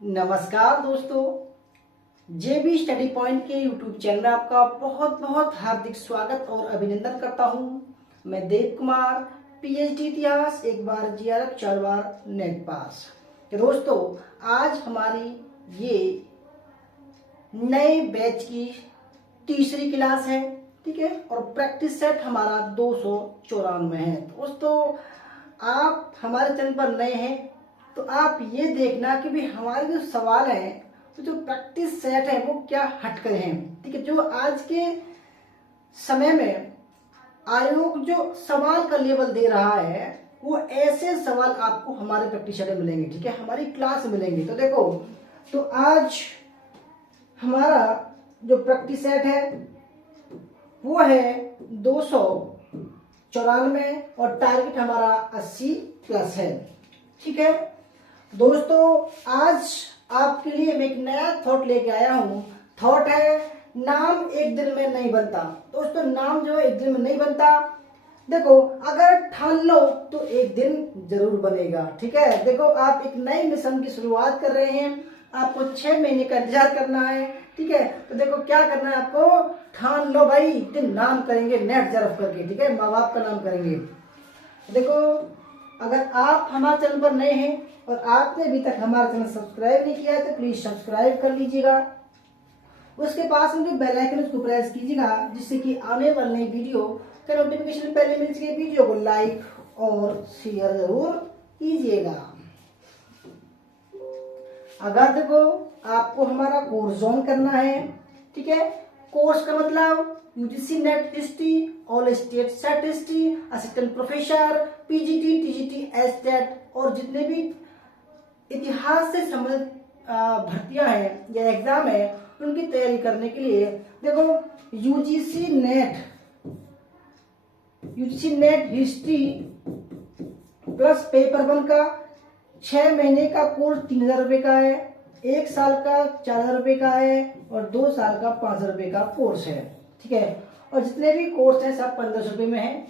नमस्कार दोस्तों, जेबी study point के यूट्यूब चैनल में आपका बहुत बहुत हार्दिक स्वागत और अभिनंदन करता हूं। मैं देव कुमार, पीएचडी इतिहास, एक बार जीआरएफ 4 बार नेट पास। तो दोस्तों, आज हमारी ये नए बैच की तीसरी क्लास है, ठीक है। और प्रैक्टिस सेट हमारा 294 है। दोस्तों, आप हमारे चैनल पर नए हैं तो आप ये देखना कि भी हमारे जो सवाल हैं, तो जो प्रैक्टिस सेट है वो क्या हटकर हैं, ठीक है। जो आज के समय में आयोग जो सवाल का लेवल दे रहा है, वो ऐसे सवाल आपको हमारे प्रैक्टिस सेट में मिलेंगे, ठीक है, हमारी क्लास में मिलेंगे। तो देखो, तो आज हमारा जो प्रैक्टिस सेट है वो है 294 और टारगेट हमारा 80 प्लस है, ठीक है। दोस्तों, आज आपके लिए मैं एक नया थॉट लेके आया हूँ। थॉट है, नाम एक दिन में नहीं बनता। दोस्तों, नाम जो है एक दिन में नहीं बनता। देखो, अगर ठान लो तो एक दिन जरूर बनेगा, ठीक है। देखो, आप एक नए मिशन की शुरुआत कर रहे हैं, आपको 6 महीने का इंतजार करना है, ठीक है। तो देखो क्या करना है, आपको ठान लो भाई, दिन नाम करेंगे नेट जरफ करके, ठीक है, माँ बाप का नाम करेंगे। देखो, अगर आप हमारे चैनल पर नए हैं और आपने अभी तक हमारा चैनल सब्सक्राइब नहीं किया है तो प्लीज सब्सक्राइब कर लीजिएगा। उसके पास में जो बेल आइकन उसको प्रेस कीजिएगा, जिससे कि आने वाली नई वीडियो का नोटिफिकेशन पहले मिल सके। वीडियो को लाइक और शेयर जरूर कीजिएगा। अगर देखो आपको हमारा कोर्स ज्वाइन करना है, ठीक है। कोर्स का मतलब UGC net history, all state set history, assistant professor, PGT, TGT, estate और जितने भी इतिहास से संबंधित भर्तियां हैं या एग्जाम है, उनकी तैयारी करने के लिए देखो UGC net history plus paper 1 का 6 महीने का कोर्स 3000 रुपए का है, 1 साल का 4000 रुपए का है और 2 साल का 5000 रुपए का कोर्स है, ठीक है। और जितने भी कोर्स हैं सब 1500 रुपए में है।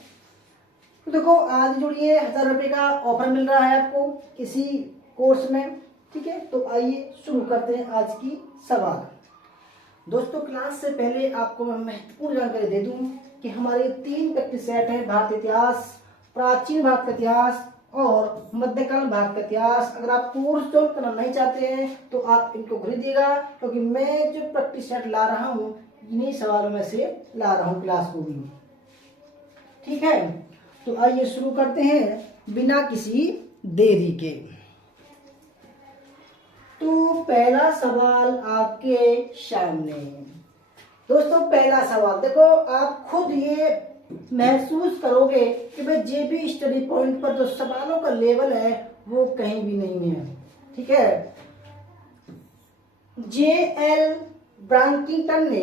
तो देखो, आज जुड़िए, 1000 रुपए का ऑफर मिल रहा है आपको इसी कोर्स में, ठीक है। तो आइए शुरू करते हैं आज की सवाल। दोस्तों, क्लास से पहले आपको मैं महत्वपूर्ण जानकारी दे दूं कि हमारे 3 प्रैक्टिस सेट हैं, भारतीय इतिहास, प्राचीन भारत का इतिहास और मध्यकालीन भारत का इतिहास। अगर आप कोर्स ज्वाइन करना नहीं चाहते हैं तो आप इनको खरीदिएगा, क्योंकि मैं जो प्रैक्टिस सेट ला रहा हूँ इन्हीं सवालों में से ला रहा हूँ क्लास को भी, ठीक है। तो आइए शुरू करते हैं बिना किसी देरी के। तो पहला सवाल आपके सामने। दोस्तों, पहला सवाल देखो, आप खुद ये महसूस करोगे कि भाई जेबी स्टडी पॉइंट पर जो सवालों का लेवल है वो कहीं भी नहीं है, ठीक है। जे.एल. ब्रांकिंगटन ने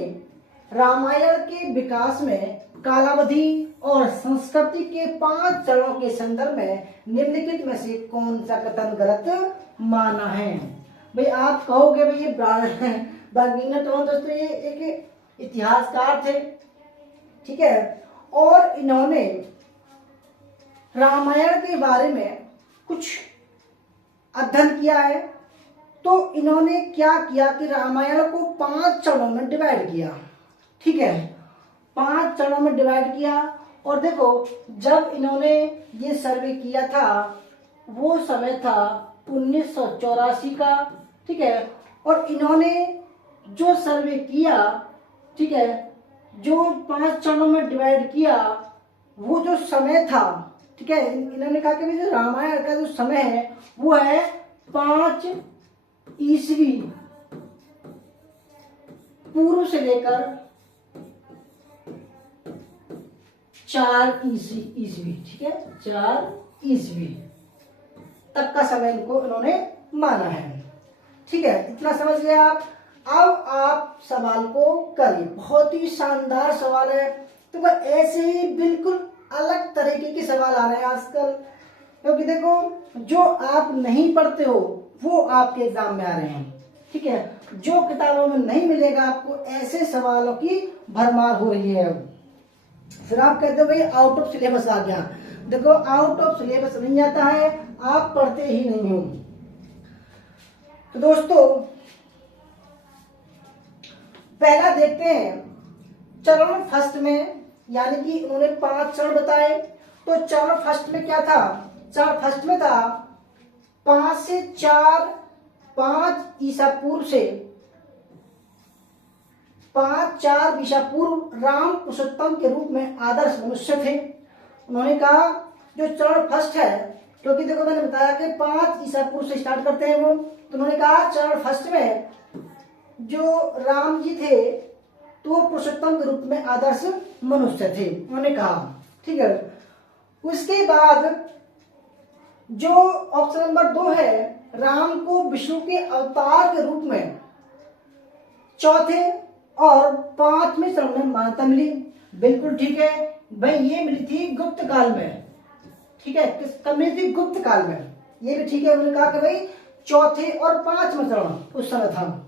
रामायण के विकास में कालावधि और संस्कृति के 5 चरणों के संदर्भ में निम्नलिखित में से कौन सा कथन गलत माना है। भाई आप कहोगे भाई ये ब्रांकिंगटन तो दोस्तों ये एक इतिहासकार थे, ठीक है, और इन्होंने रामायण के बारे में कुछ अध्ययन किया है। तो इन्होंने क्या किया कि रामायण को 5 चरणों में डिवाइड किया, ठीक है, 5 चरणों में डिवाइड किया। और देखो, जब इन्होंने ये सर्वे किया था वो समय था 1984 का, ठीक है। और इन्होंने जो सर्वे किया, ठीक है, जो 5 चरणों में डिवाइड किया, वो जो समय था, ठीक है, इन्होंने कहा कि जो रामायण का जो समय है वो है 5 ईस्वी पूर्व से लेकर 4 ईस्वी, ठीक है, 4 ईस्वी तक का समय इनको इन्होंने माना है, ठीक है। इतना समझ गए आप। अब आप सवाल को करिए, बहुत ही शानदार सवाल है। तो ऐसे ही बिल्कुल अलग तरीके के सवाल आ रहे हैं आजकल, क्योंकि देखो जो आप नहीं पढ़ते हो वो आपके एग्जाम में आ रहे हैं, ठीक है। जो किताबों में नहीं मिलेगा आपको, ऐसे सवालों की भरमार हो रही है। फिर आप कहते हो भाई आउट ऑफ सिलेबस आ गया। देखो, आउट ऑफ सिलेबस नहीं आता है, आप पढ़ते ही नहीं हो। तो दोस्तों पहला देखते हैं चरण फर्स्ट में, यानी कि उन्होंने 5 चरण बताए। तो चरण फर्स्ट में क्या था? चरण फर्स्ट में था 5 से 4 5 ईसा पूर्व से 5-4 ईसा पूर्व राम पुरुषोत्तम के रूप में आदर्श मनुष्य थे। उन्होंने कहा जो चरण फर्स्ट है, क्योंकि देखो मैंने बताया कि 5 ईसा पूर्व से स्टार्ट करते हैं वो, तो उन्होंने कहा चरण फर्स्ट में जो राम जी थे तो वो पुरुषोत्तम के रूप में आदर्श मनुष्य थे, उन्होंने कहा। ठीक है, उसके बाद जो ऑप्शन नंबर 2 है, राम को विष्णु के अवतार के रूप में चौथे और 5वें चरण में मान्यता मिली। बिल्कुल ठीक है भाई, ये मिली थी गुप्त काल में। ठीक है, कब मिली थी? गुप्त काल में। ये भी ठीक है, उन्होंने कहा कि भाई चौथे और 5वें चरण उस समय था।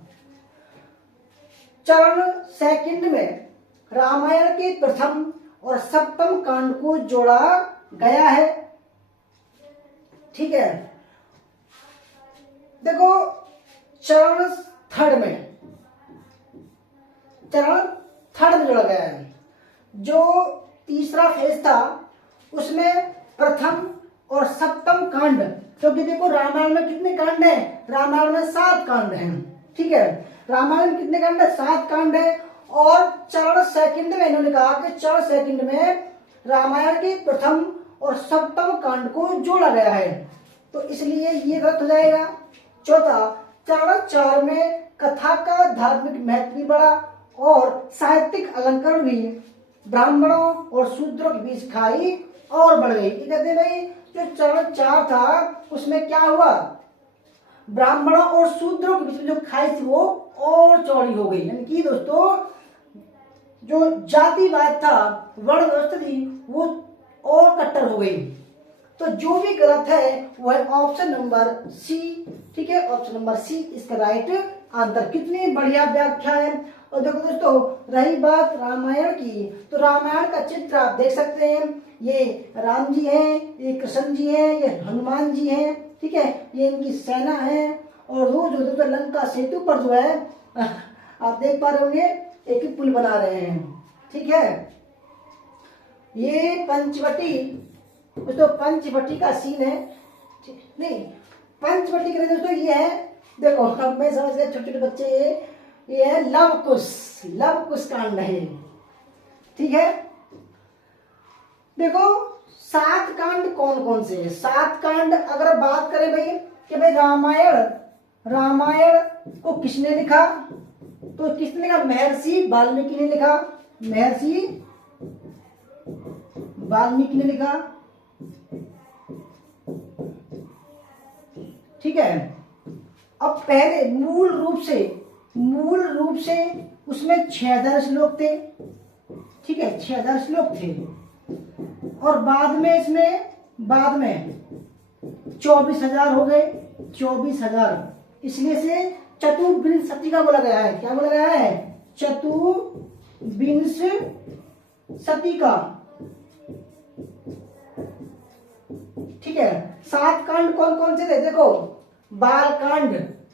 चरण सेकंड में रामायण के प्रथम और सप्तम कांड को जोड़ा गया है। ठीक है, देखो चरण थर्ड में जोड़ा गया है। जो तीसरा फेज था उसमें प्रथम और सप्तम कांड, क्योंकि देखो रामायण में कितने कांड हैं? रामायण में 7 कांड हैं। ठीक है, रामायण में कितने कांड है? 7 कांड है। और चरण सेकंड में इन्होंने कहा कि चरण सेकंड में रामायण के प्रथम और सप्तम कांड को जोड़ा गया है, तो इसलिए ये गलत हो जाएगा। चौथा, चरण 4 में कथा का धार्मिक महत्व भी बढ़ा और साहित्यिक अलंकरण भी ब्राह्मणों और शूद्रों के बीच खाई और बढ़ गई। कहते हैं भाई जो चरण 4 था उसमें क्या हुआ? ब्राह्मणों और शूद्रों के बीच में जो खाई थी वो और चौड़ी हो गई। यानी कि दोस्तों जो जातिवाद था, वर्ण व्यवस्था थी, वो और कट्टर हो गई। तो जो भी गलत है वो है ऑप्शन नंबर सी। ठीक है, ऑप्शन नंबर सी इसका राइट आंसर। कितनी बढ़िया व्याख्या है। और देखो दोस्तों रही बात रामायण की, तो रामायण का चित्र आप देख सकते हैं। ये राम जी हैं, ये कृष्ण जी हैं, ये हनुमान जी हैं। ठीक है, ये इनकी सेना है। और वो जो तो लंका सेतु पर जो है आप देख पा रहे होंगे एक ही पुल बना रहे हैं। ठीक है, ये पंचवटी, दोस्तों पंचवटी का सीन है। नहीं, पंचवटी के दोस्तों ये है, देखो अब मैं समझ गया, छोटे छोटे बच्चे, ये है लव कुश कांड है। ठीक है, देखो 7 कांड कौन कौन से हैं? 7 कांड अगर बात करें भाई कि भाई रामायण को किसने लिखा, तो किसने लिखा? महर्षि वाल्मीकि ने लिखा। महर्षि वाल्मीकि ने लिखा। ठीक है, अब पहले मूल रूप से उसमें 6000 श्लोक थे। ठीक है, 6000 श्लोक थे। और बाद में 24,000 हो गए। 24,000, इसलिए से चतुर्विंशति का बोला गया है। क्या बोला गया है? चतुर्विंशति का। ठीक है, 7 कांड कौन कौन से थे? देखो बाल कांड,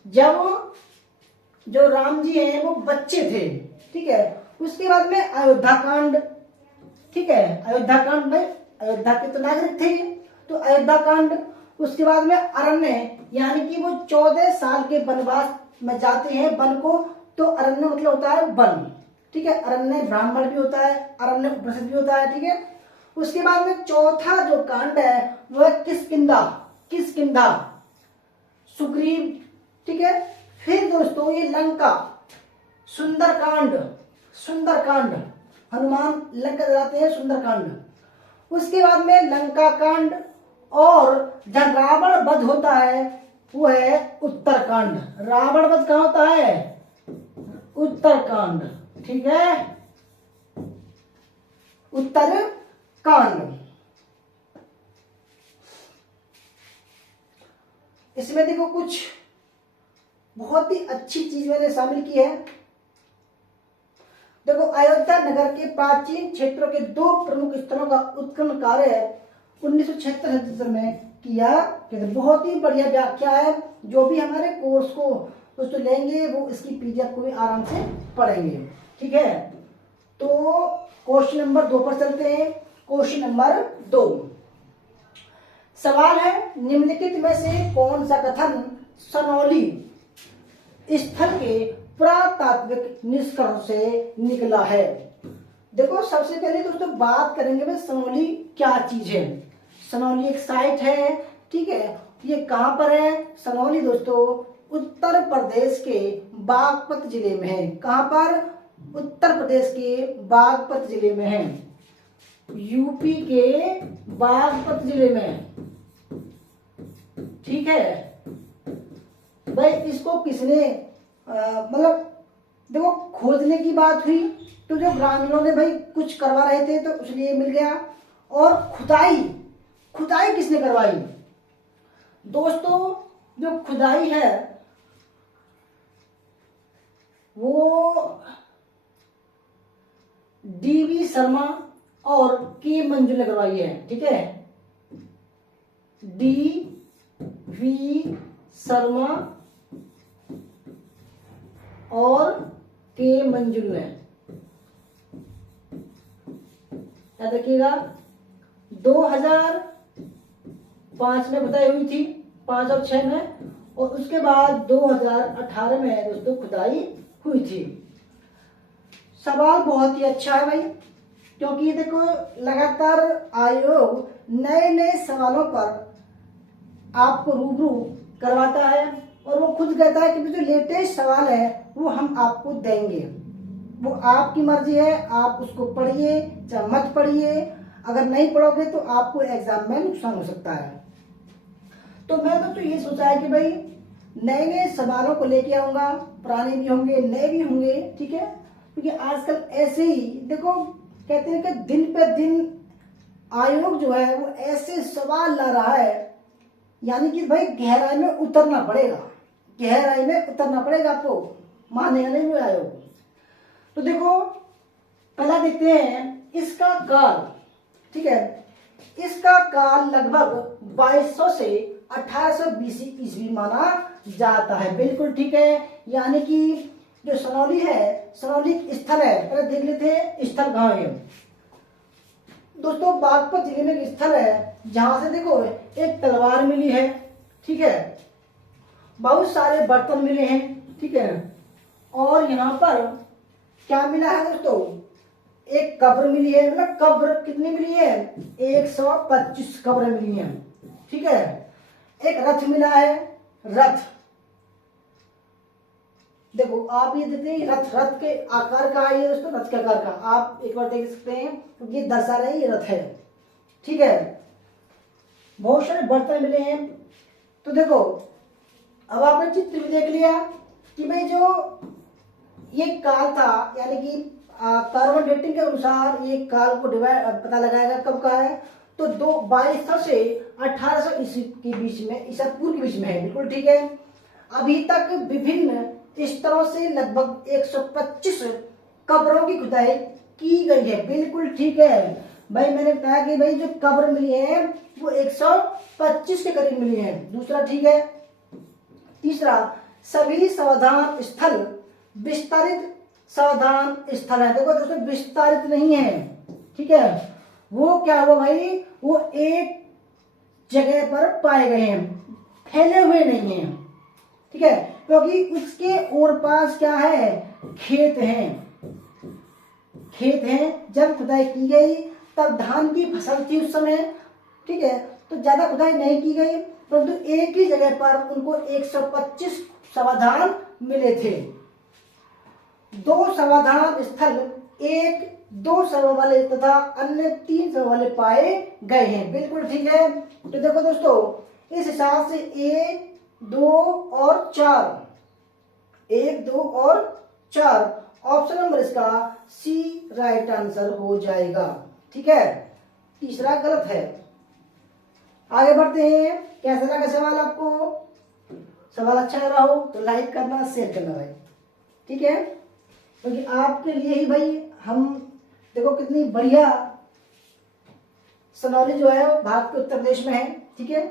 जब जो राम जी हैं वो बच्चे थे। ठीक है, उसके बाद में अयोध्या कांड। ठीक है, अयोध्या कांड में अयोध्या के तो नागरिक थे, तो अयोध्या कांड। उसके बाद में अरण्य, यानी कि वो 14 साल के वनवास में जाते हैं वन को, तो अरण्य मतलब होता है वन। ठीक है, अरण्य ब्राह्मण भी होता है, अरण्य उपनिषद भी होता है। ठीक है, उसके बाद में चौथा जो कांड है वो है किष्किंधा सुग्रीव। ठीक है, फिर दोस्तों ये लंका, सुंदरकांड हनुमान लंका जलाते हैं, सुंदरकांड। उसके बाद में लंका कांड, और जब रावण वध होता है वो है उत्तरकांड। रावण वध कहाँ होता है? उत्तरकांड। ठीक है, उत्तरकांड। इसमें देखो कुछ बहुत ही अच्छी चीज मैंने शामिल की है। देखो अयोध्या नगर के प्राचीन क्षेत्रों के 2 प्रमुख स्थलों का उत्खनन कार्य 1976 में किया कहते बहुत ही बढ़िया व्याख्या है। जो भी हमारे कोर्स को दोस्तों लेंगे वो इसकी पीडीएफ को भी आराम से पढ़ेंगे। ठीक है, तो क्वेश्चन नंबर 2 पर चलते हैं। क्वेश्चन नंबर 2 सवाल है, निम्नलिखित में से कौन सा कथन सनौली स्थल के पुरातात्विक निष्कर्ष से निकला है। देखो सबसे पहले दोस्तों बात करेंगे भाई सनौली क्या चीज है। सनौली एक साइट है, ठीक है, ये कहां पर है। सनौली दोस्तों उत्तर प्रदेश के बागपत जिले में है। कहां पर, उत्तर प्रदेश के बागपत जिले में है, यूपी के बागपत जिले में। ठीक है भाई, इसको किसने मतलब देखो खोजने की बात हुई तो जो ग्रामीणों ने भाई कुछ करवा रहे थे तो इसलिए मिल गया। और खुदाई किसने करवाई दोस्तों, जो खुदाई है वो डीवी शर्मा और के मंजू ने करवाई है। ठीक है, डी.वी. शर्मा और के मंजुल ने। याद रखिएगा 2005 में बताई हुई थी, 5 और 6 में, और उसके बाद 2018 में दोस्तों खुदाई हुई थी। सवाल बहुत ही अच्छा है भाई, क्योंकि देखो लगातार आयोग नए नए सवालों पर आपको रूबरू करवाता है और वो खुद कहता है कि जो लेटेस्ट सवाल है वो हम आपको देंगे। वो आपकी मर्जी है, आप उसको पढ़िए चाहे मत पढ़िए। अगर नहीं पढ़ोगे तो आपको एग्जाम में नुकसान हो सकता है। तो मैं तो ये सोचा है कि भाई नए नए सवालों को लेके आऊंगा, पुराने भी होंगे नए भी होंगे। ठीक है, क्योंकि आजकल ऐसे ही देखो कहते हैं कि दिन पे दिन आयोग जो है वो ऐसे सवाल ला रहा है, यानी कि भाई गहराई में उतरना पड़ेगा, गहराई में उतरना पड़ेगा आपको, मानेगा नहीं वो आयोग। तो देखो पहला देखते हैं इसका काल। ठीक है, इसका काल लगभग 2200 से 1820 ईस्वी माना जाता है। बिल्कुल ठीक है, यानी कि जो सनौली है, सनौली स्थल है, पहले देख लेते हैं स्थल कहाँ है। दोस्तों बागपत जिले में एक स्थल है जहां से देखो एक तलवार मिली है। ठीक है, बहुत सारे बर्तन मिले हैं। ठीक है, और यहाँ पर क्या मिला है दोस्तों, एक कब्र मिली है। मतलब कब्र कितनी मिली है, 125 कब्र मिली है। ठीक है, एक रथ मिला है, रथ देखो आप ये देते हैं रथ के आकार का है ये दोस्तों, रथ के आकार का आप एक बार देख सकते हैं क्योंकि ये दर्शा रहे ये रथ है। ठीक है, बहुत सारे बर्तन मिले हैं। तो देखो अब आपने चित्र भी देख लिया कि भाई जो ये काल था, यानी कि कार्बन डेटिंग के अनुसार ये काल को डिवाइड पता लगाएगा कब का है, तो 2200 से 1800 ईस्वी के बीच में, ईसा पूर्व के बीच में है। बिल्कुल ठीक है, अभी तक विभिन्न स्तरों से लगभग 125 कब्रों की खुदाई की गई है। बिल्कुल ठीक है भाई, मैंने बताया कि भाई जो कब्र मिली है वो 125 के करीब मिली है। दूसरा ठीक है। तीसरा, सभी सावधान स्थल विस्तारित सावधान स्थल है। देखो दोस्तों विस्तारित नहीं है। ठीक है, वो क्या हुआ भाई, वो एक जगह पर पाए गए हैं, फैले हुए नहीं हैं। ठीक है, क्योंकि उसके और पास क्या है, खेत हैं। खेत हैं, जब खुदाई की गई तब धान की फसल थी उस समय। ठीक है, तो ज्यादा खुदाई नहीं की गई, परंतु एक ही जगह पर उनको 125 समाधान मिले थे। 2 समाधान स्थल, 1 2 शवों वाले तथा अन्य 3 शवों वाले पाए गए हैं। बिल्कुल ठीक है। तो देखो दोस्तों इस हिसाब से 1 2 और 4, 1 2 और 4 ऑप्शन नंबर इसका सी राइट आंसर हो जाएगा। ठीक है, तीसरा गलत है। आगे बढ़ते हैं। कैसा लगा सवाल आपको? सवाल अच्छा लग रहा हो तो लाइक करना, शेयर करना भाई। ठीक है, क्योंकि आपके लिए ही भाई हम देखो कितनी बढ़िया सनौली जो है भारत के उत्तर प्रदेश में है। ठीक है,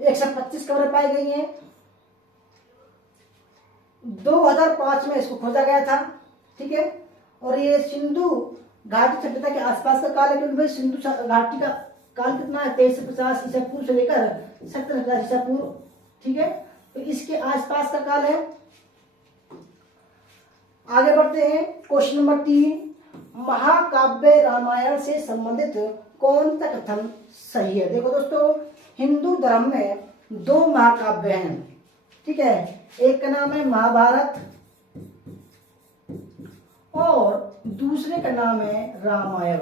125 कब्रें पाई गई हैं। 2005 में इसको खोजा गया था, ठीक है। और ये सिंधु घाटी सभ्यता के आसपास का काल है, क्योंकि भाई सिंधु घाटी का काल कितना है, 2350 ईसा पूर्व से लेकर 70,000 ईसा पूर्व, ठीक है। तो इसके आसपास का काल है। आगे बढ़ते हैं, क्वेश्चन नंबर 3, महाकाव्य रामायण से संबंधित कौन सा कथन सही है। देखो दोस्तों, हिंदू धर्म में 2 महाकाव्य हैं, ठीक है। एक का नाम है महाभारत और दूसरे का नाम है रामायण।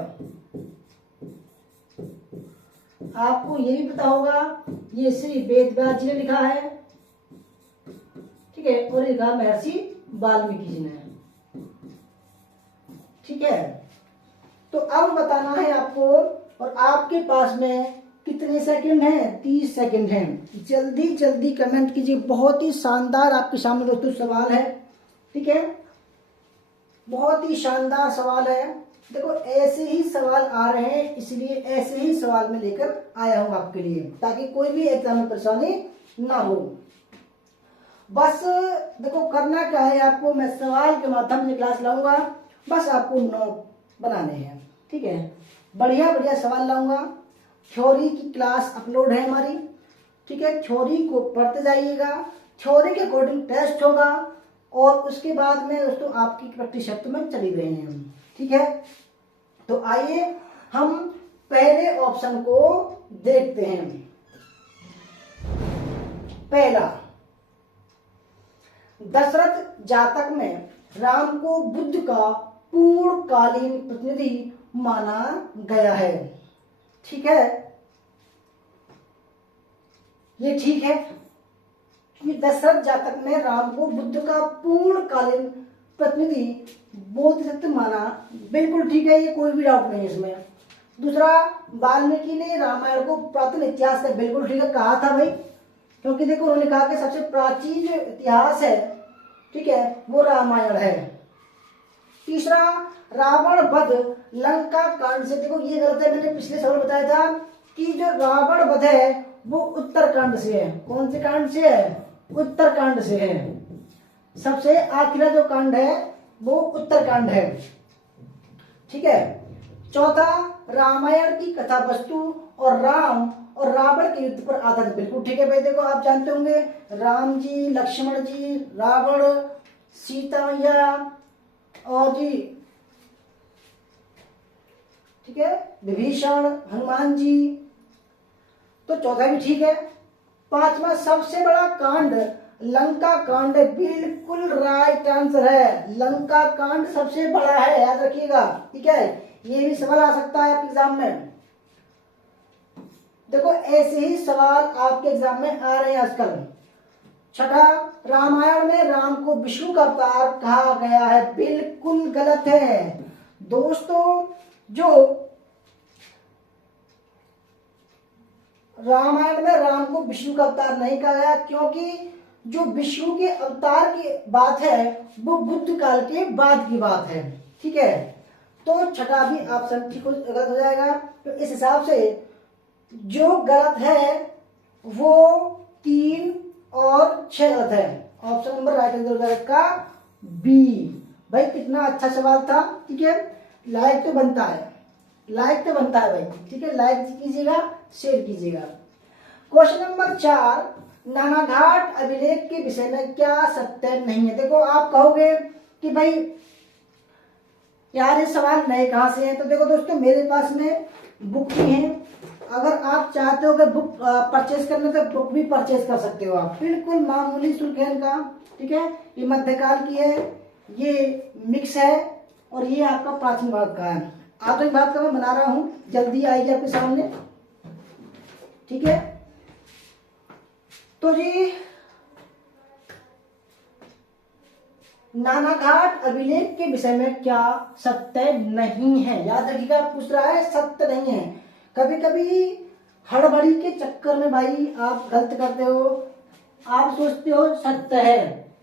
आपको ये भी पता होगा, ये श्री वेद व्यास जी ने लिखा है, ठीक है, और ये लिखा महर्षि वाल्मीकि जी ने, ठीक है। तो अब बताना है आपको, और आपके पास में कितने सेकंड हैं, 30 सेकंड हैं। जल्दी जल्दी कमेंट कीजिए। बहुत ही शानदार आपके सामने दोस्तों सवाल है, ठीक है, बहुत ही शानदार सवाल है। देखो ऐसे ही सवाल आ रहे हैं, इसलिए ऐसे ही सवाल में लेकर आया हूं आपके लिए, ताकि कोई भी एग्जाम में परेशानी ना हो। बस देखो करना क्या है आपको, मैं सवाल के माध्यम से क्लास लाऊंगा, बस आपको नोट बनाने हैं, ठीक है। बढ़िया बढ़िया सवाल लाऊंगा। थ्योरी की क्लास अपलोड है हमारी, ठीक है। थ्योरी को पढ़ते जाइएगा, थ्योरी के अकॉर्डिंग टेस्ट होगा, और उसके बाद में दोस्तों आपकी प्रैक्टिस शब्द में चली गई हैं हम, ठीक है। तो आइए हम पहले ऑप्शन को देखते हैं। पहला, दशरथ जातक में राम को बुद्ध का पूर्णकालीन प्रतिनिधि माना गया है, ठीक है। ये ठीक है कि दशरथ जातक में राम को बुद्ध का पूर्णकालीन प्रतिनिधि बोधिसत्व माना, बिल्कुल ठीक है, ये कोई भी डाउट नहीं है इसमें। दूसरा, वाल्मीकि ने रामायण को प्राचीन इतिहास का, बिल्कुल ठीक है, कहा था भाई, क्योंकि देखो उन्होंने कहा कि सबसे प्राचीन जो इतिहास है, ठीक है, वो रामायण है। तीसरा, रावण वध लंका कांड से, देखो ये गलत है, मैंने पिछले सवाल बताया था कि जो रावण वध है वो उत्तरकांड से है। कौन से कांड से है? उत्तरकांड से है। सबसे आखिरी जो कांड है वो उत्तरकांड है, ठीक है। चौथा, रामायण की कथा वस्तु और राम और रावण के युद्ध पर आधारित, बिल्कुल ठीक है भाई। देखो आप जानते होंगे, राम जी, लक्ष्मण जी, रावण, सीता मैया और जी, ठीक है, विभीषण, हनुमान जी, तो चौथा भी ठीक है। पांचवा, सबसे बड़ा कांड लंका कांड, बिल्कुल राइट आंसर है। लंका कांड सबसे बड़ा है, याद रखिएगा, ठीक है। ये भी सवाल आ सकता है आपके एग्जाम में। देखो ऐसे ही सवाल आपके एग्जाम में आ रहे हैं आजकल। छठा, रामायण में राम को विष्णु का अवतार कहा गया है, बिल्कुल गलत है दोस्तों। जो रामायण में राम को विष्णु का अवतार नहीं कहा गया, क्योंकि जो विष्णु के अवतार की बात है वो बुद्ध काल के बाद की बात है, ठीक है। तो छठा भी ऑप्शन ठीक गलत हो जाएगा। तो इस हिसाब से जो गलत है वो 3 और 6 गलत है। ऑप्शन नंबर राइट आंसर का बी। भाई कितना अच्छा सवाल था, ठीक है। लाइक तो बनता है, लाइक तो बनता है भाई, ठीक है। लाइक कीजिएगा, शेयर कीजिएगा। क्वेश्चन नंबर 4, नानाघाट अभिलेख के विषय में क्या सत्य नहीं है। देखो आप कहोगे कि भाई यार ये सवाल नए कहाँ से हैं, तो देखो दोस्तों मेरे पास में बुक भी है। अगर आप चाहते हो कि बुक परचेज करने तो बुक भी परचेज कर सकते हो आप, बिल्कुल मामूली शुल्क है इनका, ठीक है। ये मध्यकाल की है, ये मिक्स है, और ये आपका प्राचीन भारत का है। आधुनिक भारत का मैं बना रहा हूं, जल्दी आएगी आपके सामने, ठीक है। तो जी नानाघाट अभिलेख के विषय में क्या सत्य नहीं है, याद रखिएगा, पूछ रहा है सत्य नहीं है। कभी कभी हड़बड़ी के चक्कर में भाई आप गलत करते हो, आप सोचते हो सत्य है,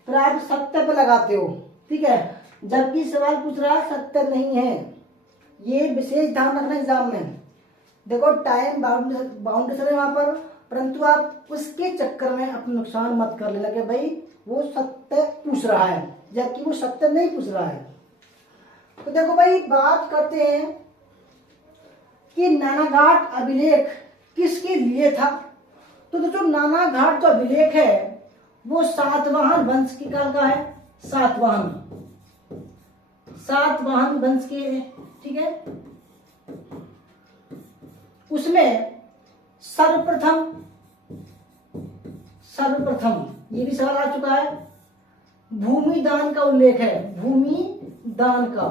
फिर आप सत्य पे लगाते हो, ठीक है, जबकि सवाल पूछ रहा है सत्य नहीं है। ये विशेष ध्यान रखना एग्जाम में। देखो टाइम बाउंडेशन है वहां पर, परंतु आप उसके चक्कर में अपना नुकसान मत कर लेना कि भाई वो सत्य पूछ रहा है, जबकि वो सत्य नहीं पूछ रहा है। तो देखो भाई, बात करते हैं कि नानाघाट अभिलेख किसके लिए था। तो दोस्तों, नानाघाट जो अभिलेख है वो सातवाहन वंश के काल का है। सातवाहन वंश के है, ठीक है। उसमें सर्वप्रथम ये भी सवाल आ चुका है, भूमि दान का उल्लेख है, भूमि दान का।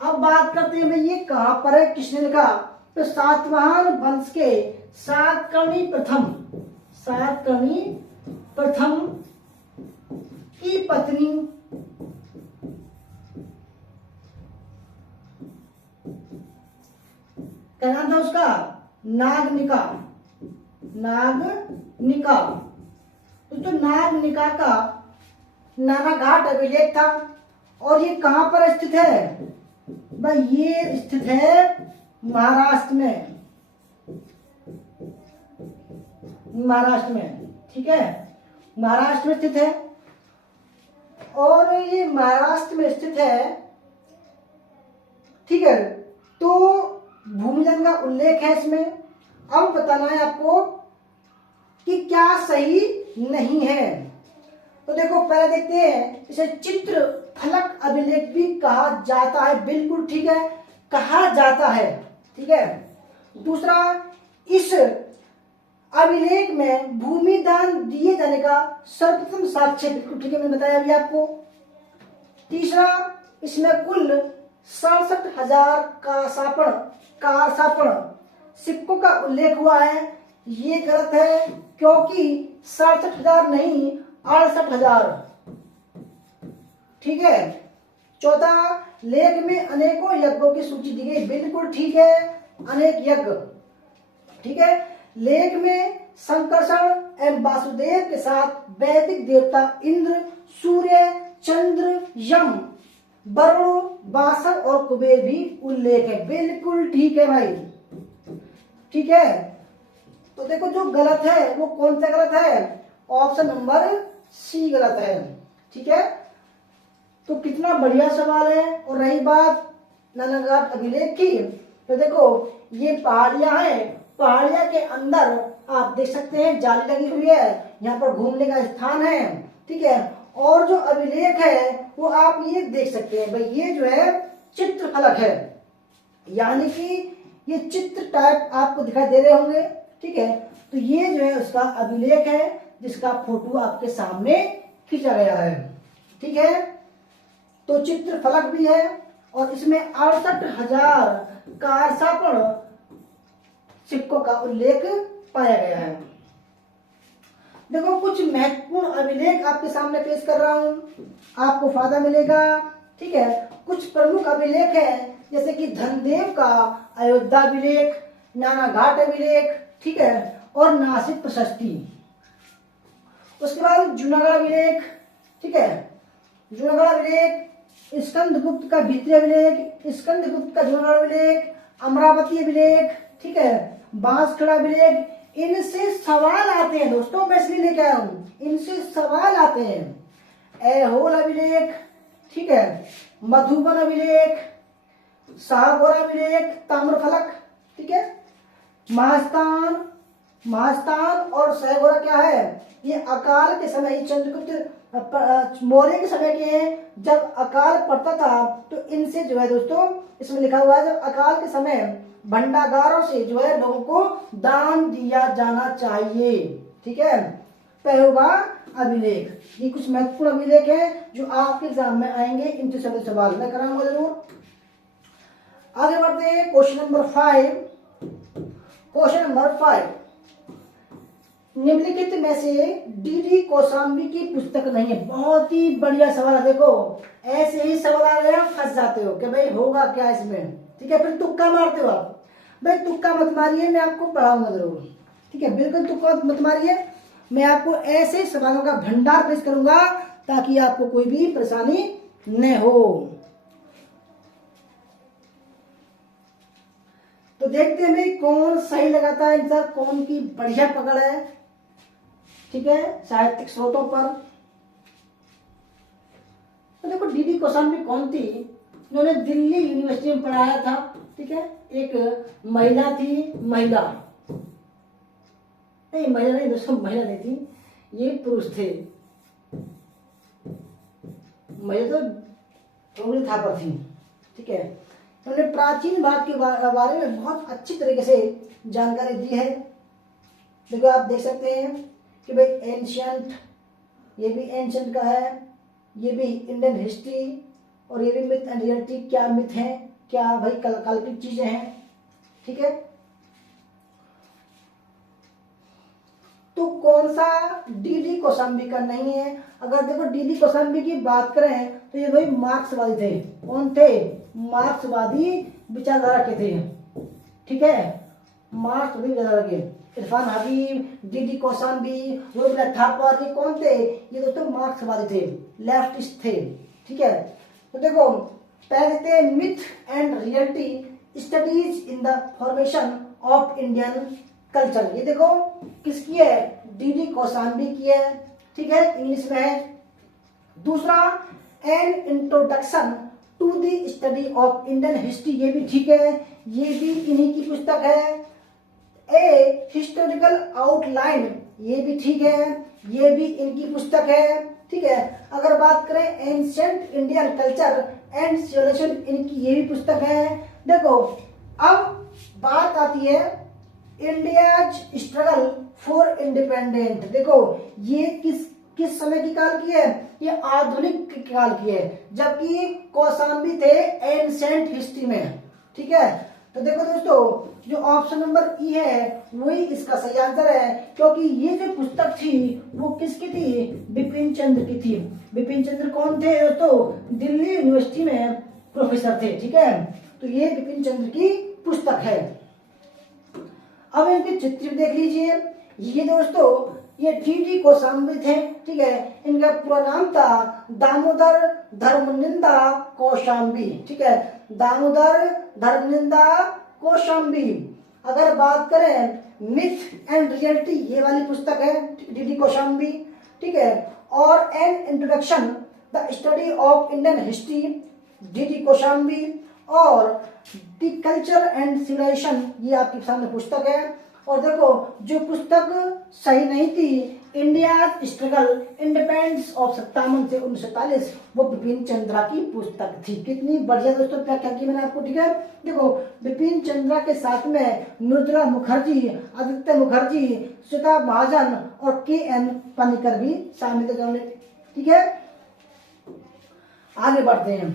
अब बात करते हैं भाई ये कहां पर है, किसने लिखा। तो सातवाहन वंश के सातकर्णी प्रथम की पत्नी क्या नाम था उसका, नागनिका। तो नागनिका का नानाघाट अभिलेख था। और ये कहां पर स्थित है भाई, ये स्थित है महाराष्ट्र में, ठीक है, महाराष्ट्र में स्थित है। और ये महाराष्ट्र में स्थित है, ठीक है। तो भूमिदान का उल्लेख है इसमें। अब बताना है आपको कि क्या सही नहीं है। तो देखो, पहले देखते हैं, इसे चित्र फलक अभिलेख भी कहा जाता है। बिल्कुल ठीक है, कहा जाता है, ठीक है। दूसरा, इस अभिलेख में भूमि दान दिए जाने का सर्वप्रथम साक्ष्य, बिल्कुल ठीक है, मैंने बताया अभी आपको। तीसरा, इसमें कुल 67,000 कारसापण सिक्कों का उल्लेख हुआ है। ये गलत है, क्योंकि 67,000 नहीं, 68,000, ठीक है। चौथा, लेख में अनेकों यज्ञों की सूची दी गई। बिल्कुल ठीक है, अनेक यज्ञ, ठीक है। लेख में संकर्षण एवं वासुदेव के साथ वैदिक देवता इंद्र, सूर्य, चंद्र, यम, वरुण, वासव और कुबेर भी उल्लेख है। बिल्कुल ठीक है भाई, ठीक है। तो देखो, जो गलत है वो कौन सा गलत है, ऑप्शन नंबर सी गलत है, ठीक है। तो कितना बढ़िया सवाल है। और रही बात नानाघाट अभिलेख की, तो देखो ये पहाड़ियां हैं, पहाड़ियां के अंदर आप देख सकते हैं जाली लगी हुई है, यहाँ पर घूमने का स्थान है, ठीक है। और जो अभिलेख है वो आप ये देख सकते हैं भाई, ये जो है चित्र फलक है, यानी कि ये चित्र टाइप आपको दिखाई दे रहे होंगे, ठीक है। तो ये जो है उसका अभिलेख है, जिसका फोटो आपके सामने खींचा गया है, ठीक है। तो चित्र फलक भी है और इसमें 68,000 कारसापण सिक्कों का उल्लेख पाया गया है। देखो, कुछ महत्वपूर्ण अभिलेख आपके सामने पेश कर रहा हूं, आपको फायदा मिलेगा, ठीक है। कुछ प्रमुख अभिलेख है, जैसे कि धनदेव का अयोध्या अभिलेख, नानाघाट अभिलेख, ठीक है, और नासिक प्रशस्ति। उसके बाद जूनागढ़ अभिलेख, ठीक है, जूनागढ़ अभिलेख, स्कंदगुप्त का भित्री अभिलेख, स्कंदगुप्त का जूनागढ़ अभिलेख, अमरावती अभिलेख, ठीक है, बांसखेड़ा अभिलेख। इनसे सवाल आते हैं दोस्तों, मैं इसलिए लेके आया हूं, इनसे सवाल आते हैं। ऐहोल अभिलेख, ठीक है, मधुबन अभिलेख, शाहगोरा अभिलेख, ताम्रफलक, ठीक है। महास्थान और शाहगोरा क्या है, ये अकाल के समय, चंद्रगुप्त मौर्य के समय के हैं, जब अकाल पड़ता था। तो इनसे जो है दोस्तों, इसमें लिखा हुआ है, जब अकाल के समय भंडागारों से जो है लोगों को दान दिया जाना चाहिए, ठीक है। पहलवा अभिलेख, ये कुछ महत्वपूर्ण अभिलेख है जो आपके एग्जाम में आएंगे, इनसे सभी सवाल मैं कराऊंगा जरूर। आगे बढ़ते हैं क्वेश्चन नंबर 5। निम्नलिखित में से डी कौशाम्बी की पुस्तक नहीं है। बहुत ही बढ़िया सवाल है। देखो, ऐसे ही सवाल आ रहे हैं, फंस जाते हो कि भाई होगा क्या इसमें, ठीक है। फिर तुक्का मारते हो आप, भाई तुक्का मत मारिए, मैं आपको पढ़ाऊंगा जरूर, ठीक है। बिल्कुल तुक्का मत मारिए, मैं आपको ऐसे सवालों का भंडार पेश करूंगा ताकि आपको कोई भी परेशानी न हो। तो देखते हैं भाई कौन सही लगाता है आंसर, कौन की बढ़िया पकड़ है। ठीक है, साहित्यिक स्रोतों पर। तो देखो डीडी कौशाम्बी कौन थी, इन्होंने दिल्ली यूनिवर्सिटी में पढ़ाया था। ठीक है, एक महिला थी, महिला नहीं दोस्तों, महिला नहीं थी, ये पुरुष थे। महिला तो उंगली थापर थी। ठीक है, उन्होंने प्राचीन भारत के बारे में बहुत अच्छी तरीके से जानकारी दी है। देखो आप देख सकते हैं कि भाई एंशियंट, ये भी एंशियंट का है, ये भी इंडियन हिस्ट्री, और ये भी मिथ एंड रियलिटी, क्या मिथ है, क्या भाई काल्पनिक चीजें हैं। ठीक है, तो कौन सा डीडी कौशाम्बी का नहीं है। अगर देखो डीडी कौशाम्बी की बात करें तो ये भाई मार्क्सवादी थे। कौन थे? मार्क्सवादी विचारधारा के थे। ठीक है, मार्क्सवादी विचारधारा के। इरफान हबीब, डीडी कौशाम्बी, रवींद्रनाथ थापर, ये कौन थे? ये दोस्तों मार्क्सवादी थे, लेफ्टिस्ट थे। ठीक है, तो देखो पहले थे myth and reality studies in the formation of Indian culture. ये देखो किसकी है? डीडी कौशाम्बी की है। ठीक है, इंग्लिश में है। दूसरा an introduction to the study of Indian history, ये भी ठीक है, ये भी इन्हीं की पुस्तक है। ए हिस्टोरिकल आउटलाइन, ये भी ठीक है, ये भी इनकी पुस्तक है। ठीक है, अगर बात करें ancient Indian culture and civilisation, इनकी ये भी पुस्तक है। देखो अब बात आती है इंडियाज स्ट्रगल फॉर इंडिपेंडेंट। देखो ये किस समय की काल की है? ये आधुनिक काल की है, जबकि कौशाम्बी थे एंशिएंट हिस्ट्री में। ठीक है, तो देखो दोस्तों जो ऑप्शन नंबर ई है वही इसका सही आंसर है, क्योंकि ये जो पुस्तक थी वो किसकी थी? बिपिन चंद्र की थी। बिपिन चंद्र कौन थे दोस्तों? दिल्ली यूनिवर्सिटी में प्रोफेसर थे। ठीक है, तो ये बिपिन चंद्र की पुस्तक है। अब इनके चित्र देख लीजिए। ये दोस्तों ये डीडी कौशाम्बी थे। ठीक है, इनका पूरा नाम था दामोदर धर्मनिंदा कौशाम्बी। ठीक है, दामोदर धर्मनिंदा कौशाम्बी। अगर बात करें मिथ एंड रियलिटी, ये वाली पुस्तक है डीडी कौशाम्बी। ठीक है, और an introduction the study of Indian history, DD Kaushambi. और द कल्चर एंड सिविलाइजेशन, ये आपके सामने पुस्तक है। और देखो जो पुस्तक सही नहीं थी, इंडिया स्ट्रगल इंडिपेंडेंस ऑफ 57 से 1947, वो बिपिन चंद्रा की पुस्तक थी। कितनी बढ़िया दोस्तों व्याख्या की मैंने आपको। ठीक है, देखो बिपिन चंद्रा के साथ में मृदुला मुखर्जी, आदित्य मुखर्जी, श्वेता महाजन और KN पानिकर भी शामिल थे। ठीक है, आगे बढ़ते हैं।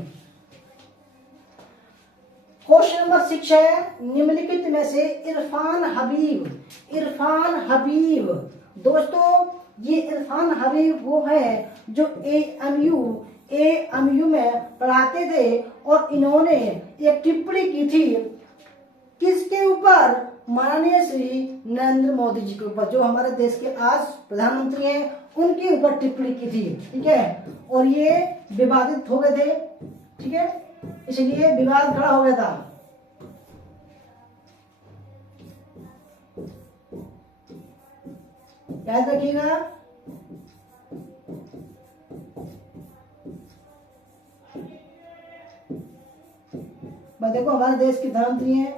क्वेश्चन नंबर 6 है, निम्नलिखित में से इरफान हबीब दोस्तों, ये इरफान हबीब वो है जो AMU में पढ़ाते थे, और इन्होंने एक टिप्पणी की थी किसके ऊपर? माननीय श्री नरेंद्र मोदी जी के ऊपर, जो हमारे देश के आज प्रधानमंत्री हैं, उनके ऊपर टिप्पणी की थी। ठीक है, और ये विवादित हो गए थे। ठीक है, इसलिए विवाद खड़ा हो गया था। याद रखिएगा। बस देखो हमारे देश के प्रधानमंत्री हैं,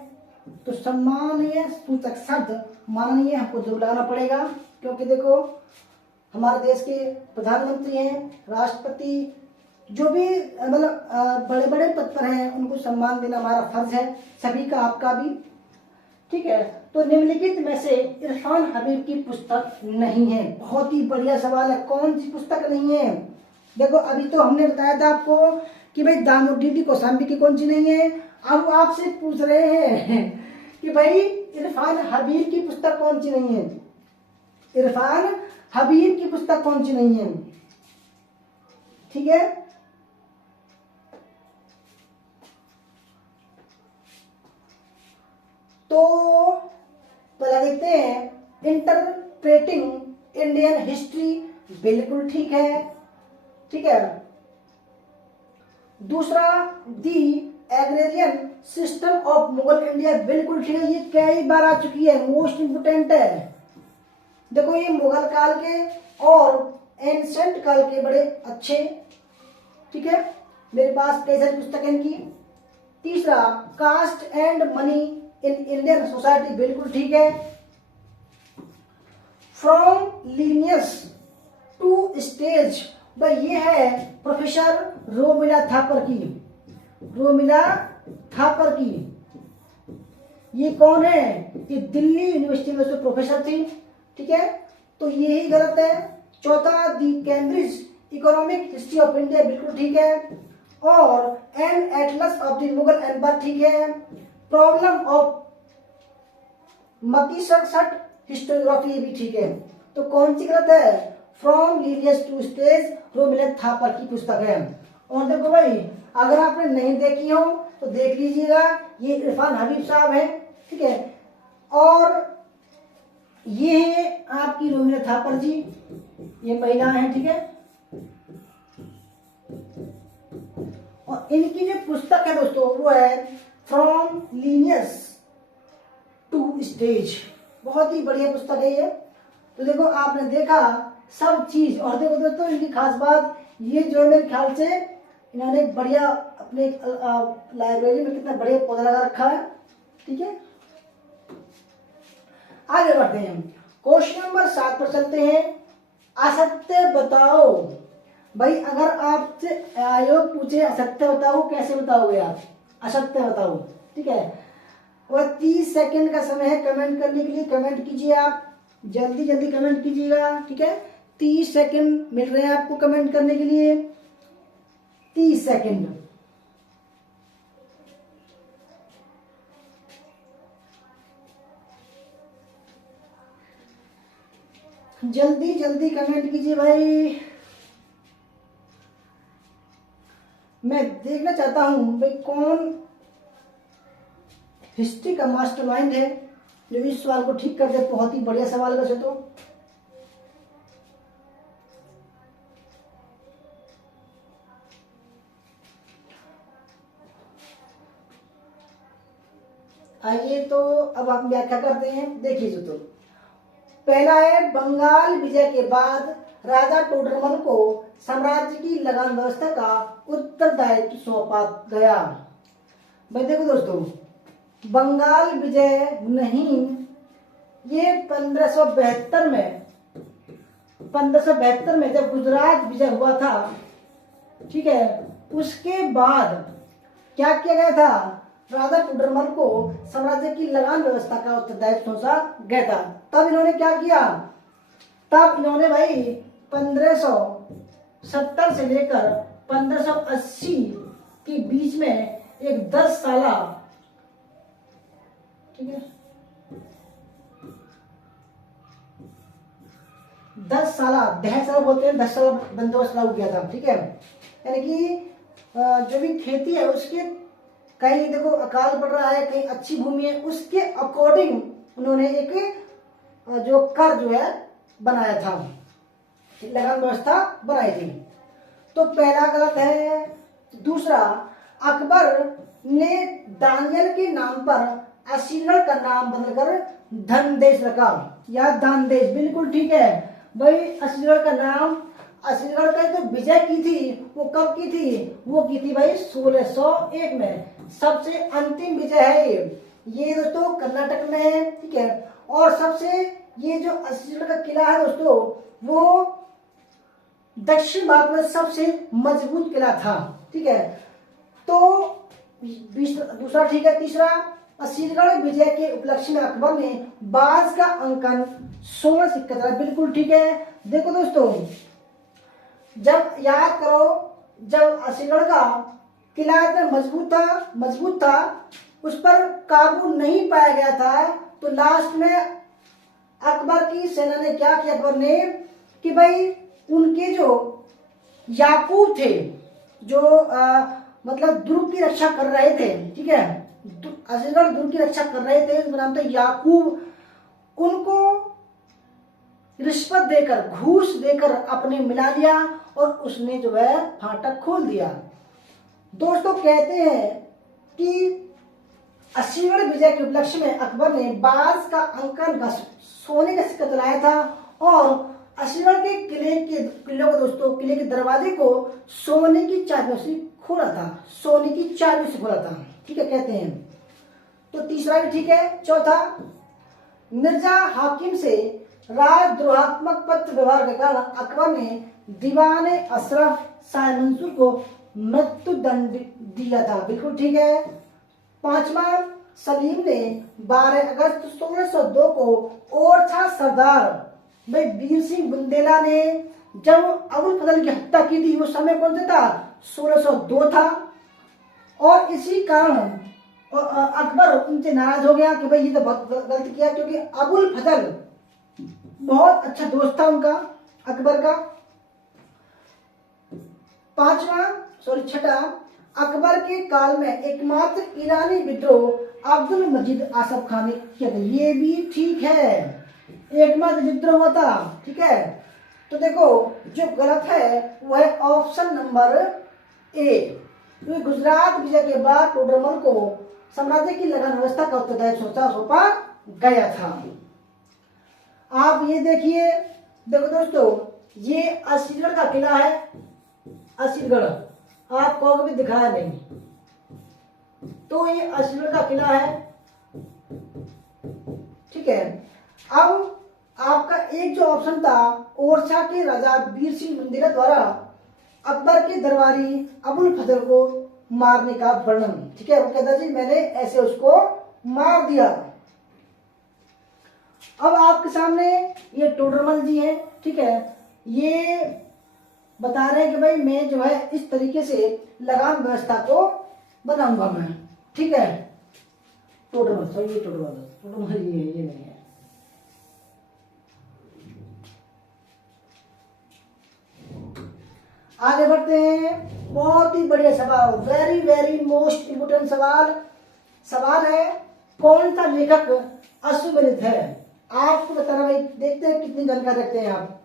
तो सम्मानीय सूचक शब्द माननीय हमको जरूर लगाना पड़ेगा, क्योंकि देखो हमारे देश के प्रधानमंत्री हैं, राष्ट्रपति, जो भी मतलब बड़े बड़े पद पर हैं, उनको सम्मान देना हमारा फर्ज है, सभी का, आपका भी। ठीक है, तो निम्नलिखित में से इरफान हबीब की पुस्तक नहीं है। बहुत ही बढ़िया सवाल है, कौन सी पुस्तक नहीं है? देखो अभी तो हमने बताया था आपको कि भाई दामोदर डीडी कौशाम्बी की कौन सी नहीं है। अब आपसे पूछ रहे हैं कि भाई इरफान हबीब की पुस्तक कौन सी नहीं है? इरफान हबीब की पुस्तक कौन सी नहीं है? ठीक है, तो पहला देखते हैं इंटरप्रेटिंग इंडियन हिस्ट्री, बिल्कुल ठीक है। ठीक है, दूसरा the agrarian system of Mughal India, बिल्कुल ठीक है, ये कई बार आ चुकी है, मोस्ट इंपोर्टेंट है। देखो ये मुगल काल के और एंशंट काल के बड़े अच्छे, ठीक है, मेरे पास कई सारी पुस्तकें इनकी। तीसरा, caste and money in Indian society, बिल्कुल ठीक है। फ्रॉम लीनियस टू स्टेज, भाई ये है प्रोफेसर रोमिला थापर की, रोमिला थापर की। ये कौन है? ये दिल्ली यूनिवर्सिटी में जो प्रोफेसर थी, ठीक है, तो ये ही गलत है। चौथा, the Cambridge economic history of India, बिल्कुल ठीक है। और an atlas of the Mughal empire, ठीक है। प्रॉब्लम ऑफ मकीसट हिस्टोग्राफी, भी ठीक है। तो कौन सी गलत है? From lineage to stage, Romila Thapar की पुस्तक है। और देखो भाई, अगर आपने नहीं देखी हो तो देख लीजिएगा, ये इरफान हबीब साहब है, ठीक है, और ये है आपकी रोमिला थापर जी, ये महिला है, ठीक है। और इनकी जो पुस्तक है दोस्तों वो है फ्रॉम लीनियस टू स्टेज, बहुत ही बढ़िया पुस्तक है ये। तो देखो आपने देखा सब चीज, और देखो दोस्तों इनकी खास बात ये जो है, मेरे ख्याल से इन्होंने एक बढ़िया अपने लाइब्रेरी में कितना बढ़िया पौधा लगा रखा है, ठीक है। आगे बढ़ते हैं, क्वेश्चन नंबर 7 पर चलते हैं। असत्य बताओ। भाई अगर आपसे आयोग पूछे असत्य बताओ, कैसे बताओगे आप? असत्य बताओ, ठीक है। और 30 सेकंड का समय है कमेंट करने के लिए, कमेंट कीजिए आप, जल्दी जल्दी कमेंट कीजिएगा, ठीक है। 30 सेकंड मिल रहे हैं आपको कमेंट करने के लिए, 30 सेकंड। जल्दी जल्दी कमेंट कीजिए भाई, मैं देखना चाहता हूं भाई कौन हिस्ट्री का मास्टरमाइंड है जो इस सवाल को ठीक कर दे। बहुत ही बढ़िया सवाल वैसे तो। आइए तो अब हम व्याख्या करते हैं, देखिए तो पहला है, बंगाल विजय के बाद राजा टोडरमल को साम्राज्य की लगान व्यवस्था का उत्तरदायित्व सौंपा गया। भाई देखो दोस्तों, बंगाल विजय नहीं, ये 1572 में जब गुजरात विजय हुआ था, ठीक है, उसके बाद क्या किया गया था? राजा टोडरमल को साम्राज्य की लगान व्यवस्था का उत्तरदायित्व सौंपा गया था। तब इन्होंने क्या किया? तब इन्होंने भाई 1570 से लेकर 1580 के बीच में एक 10 साला, ठीक है, 10 साला, 10 साल बोलते हैं, 10 साल बंदोबस्त लागू किया था, ठीक है। यानी कि जो भी खेती है उसके, कहीं देखो अकाल पड़ रहा है, कहीं अच्छी भूमि है, उसके अकॉर्डिंग उन्होंने एक जो कर जो है बनाया था, लगान व्यवस्था बनाई थी। तो पहला गलत है। दूसरा, अकबर ने दानियल के नाम पर असीगढ़ का नाम बदलकर धनदेश रखा, या दानदेश, बिल्कुल ठीक है भाई। असीगढ़ का नाम, असीगढ़ का जो विजय की थी वो कब की थी? वो की थी भाई 1601 में। सबसे अंतिम विजय है ये दोस्तों कर्नाटक में है, ठीक है। और सबसे ये जो असीगढ़ का किला है दोस्तों, वो दक्षिण भारत में सबसे मजबूत किला था, ठीक है। तो दूसरा ठीक है। तीसरा, असीगढ़ विजय के उपलक्ष्य में अकबर ने बाज का अंकन स्वर्ण सिक्का था, बिल्कुल ठीक है। देखो दोस्तों, जब याद करो, जब असीगढ़ का किला इतना मजबूत था, उस पर काबू नहीं पाया गया था, तो लास्ट में अकबर की सेना ने क्या किया? अकबर ने कि भाई उनके जो याकूब थे, जो मतलब दुर्ग की रक्षा कर रहे थे, ठीक है, असीगढ़ दुर्ग की रक्षा कर रहे थे, उनका नाम था याकूब, उनको रिश्वत देकर, घूस देकर अपने मिला लिया और उसने जो है फाटक खोल दिया। दोस्तों कहते हैं कि असीगढ़ विजय के उपलक्ष्य में अकबर ने बाज का अंकन सोने का सिक्का जलाया था और असीगढ़ के किले को दोस्तों, किले के दरवाजे को सोने की चाबियों से खोला था, सोने की चाबियों से खोला था। ठीक है, कहते हैं। तो तीसरा भी ठीक है। चौथा, मिर्जा हाकिम से राजद्रोहात्मक पत्र व्यवहार के कारण अकबर ने दीवान अशरफ शाह मंसूर को मृत्यु दंड दिया था। बिल्कुल ठीक है। पांचवा, सलीम ने 12 अगस्त 1602 को ओरछा सरदार भाई वीर सिंह बुंदेला ने जब अबुल फजल की हत्या की थी, वो समय कौन सा था? 1602 था। और इसी कारण अकबर उनसे नाराज हो गया कि भाई ये तो बहुत गलत किया, क्योंकि अबुल फजल बहुत अच्छा दोस्त था उनका, अकबर का। छठा, अकबर के काल में एकमात्र ईरानी विद्रोह अब्दुल मजीद आसफ खान ने किया था। ये भी ठीक है, एकमात्र विद्रोह हुआ था। ठीक है, तो देखो जो गलत है वो है ऑप्शन नंबर ए। क्योंकि गुजरात विजय के बाद टोडरमल को साम्राज्य की लगान व्यवस्था का उत्तरदायी सौंपा गया था। आप ये देखिए, देखो दोस्तों, ये असीगढ़ का किला है। असीगढ़ आपको कभी दिखाया नहीं, तो ये असीगढ़ का किला है। ठीक है, अब आपका एक जो ऑप्शन था, ओरछा के राजा वीर सिंह बुंदेला द्वारा अकबर के दरबारी अबुल फजल को मारने का वर्णन। ठीक है, वो कहता जी मैंने ऐसे उसको मार दिया। अब आपके सामने ये टोडरमल जी हैं। ठीक है, ये बता रहे हैं कि भाई मैं जो है इस तरीके से लगान व्यवस्था को बनाऊंगा मैं। ठीक है, टोडरमल, सॉरी ये टोडरमल ये नहीं है। आगे बढ़ते हैं। बहुत ही बढ़िया सवाल, वेरी वेरी मोस्ट इम्पोर्टेंट सवाल है, कौन सा लेखक असुमेलित है? आपको बताना भाई, देखते हैं कितनी जानकारी रखते हैं आप।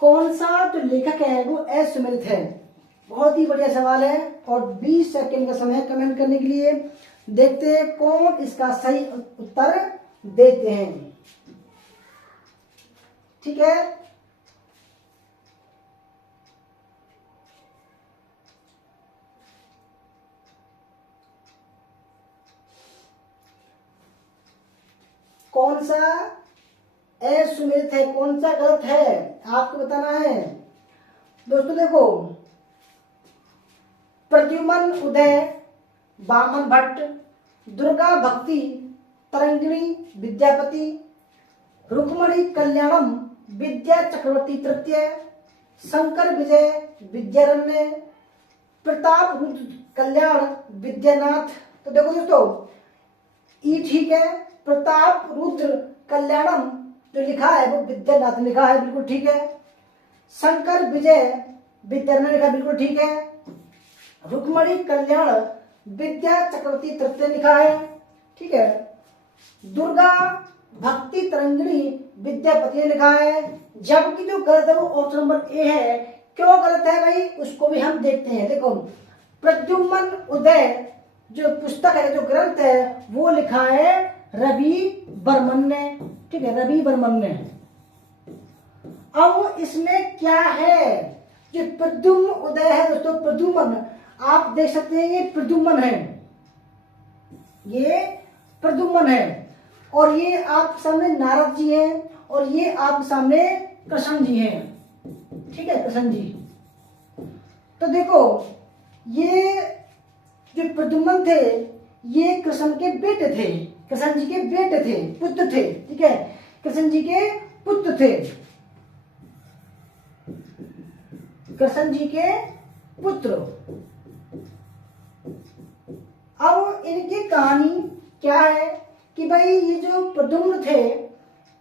कौन सा जो लेखक है वो असुमेलित है? बहुत ही बढ़िया सवाल है और 20 सेकंड का समय है कमेंट करने के लिए। देखते हैं कौन इसका सही उत्तर देते हैं। ठीक है, कौन सा असुमेलित है, कौन सा गलत है, आपको बताना है। दोस्तों देखो, प्रद्युमन उदय, बामन भट्ट, दुर्गा भक्ति तरंगिणी विद्यापति, रुक्मणी कल्याणम विद्या चक्रवर्ती तृतीय, शंकर विजय विद्यारण्य, प्रताप रुद्र कल्याण विद्यानाथ। तो देखो दोस्तों, ई ठीक है, प्रताप रुद्र कल्याणम जो लिखा है वो विद्यानाथ लिखा है, बिल्कुल ठीक है। शंकर विजय विद्यारण्य लिखा, बिल्कुल ठीक है। रुक्मणी कल्याण विद्या चक्रवर्ती तृतीय लिखा है, ठीक है। दुर्गा भक्ति तरंगिणी विद्यापति लिखा है, जबकि जो गलत है वो ऑप्शन नंबर ए है। क्यों गलत है भाई, उसको भी हम देखते हैं। देखो, प्रद्युमन उदय जो पुस्तक है, जो ग्रंथ है, वो लिखा है रवि बर्मन ने, ठीक है, रवि बर्मन ने। अब इसमें क्या है, ये प्रद्युम्न उदय है दोस्तों, प्रद्युमन आप देख सकते हैं, ये प्रद्युमन है, ये प्रद्युमन है, और ये आप सामने नारद जी हैं, और ये आप सामने कृष्ण जी हैं, ठीक है, कृष्ण जी। तो देखो, ये जो प्रद्युमन थे ये कृष्ण के बेटे थे, कृष्ण जी के बेटे थे, पुत्र थे, ठीक है, कृष्ण जी के पुत्र थे, कृष्ण जी के पुत्र। अब इनकी कहानी क्या है कि भाई ये जो प्रद्युम्न थे,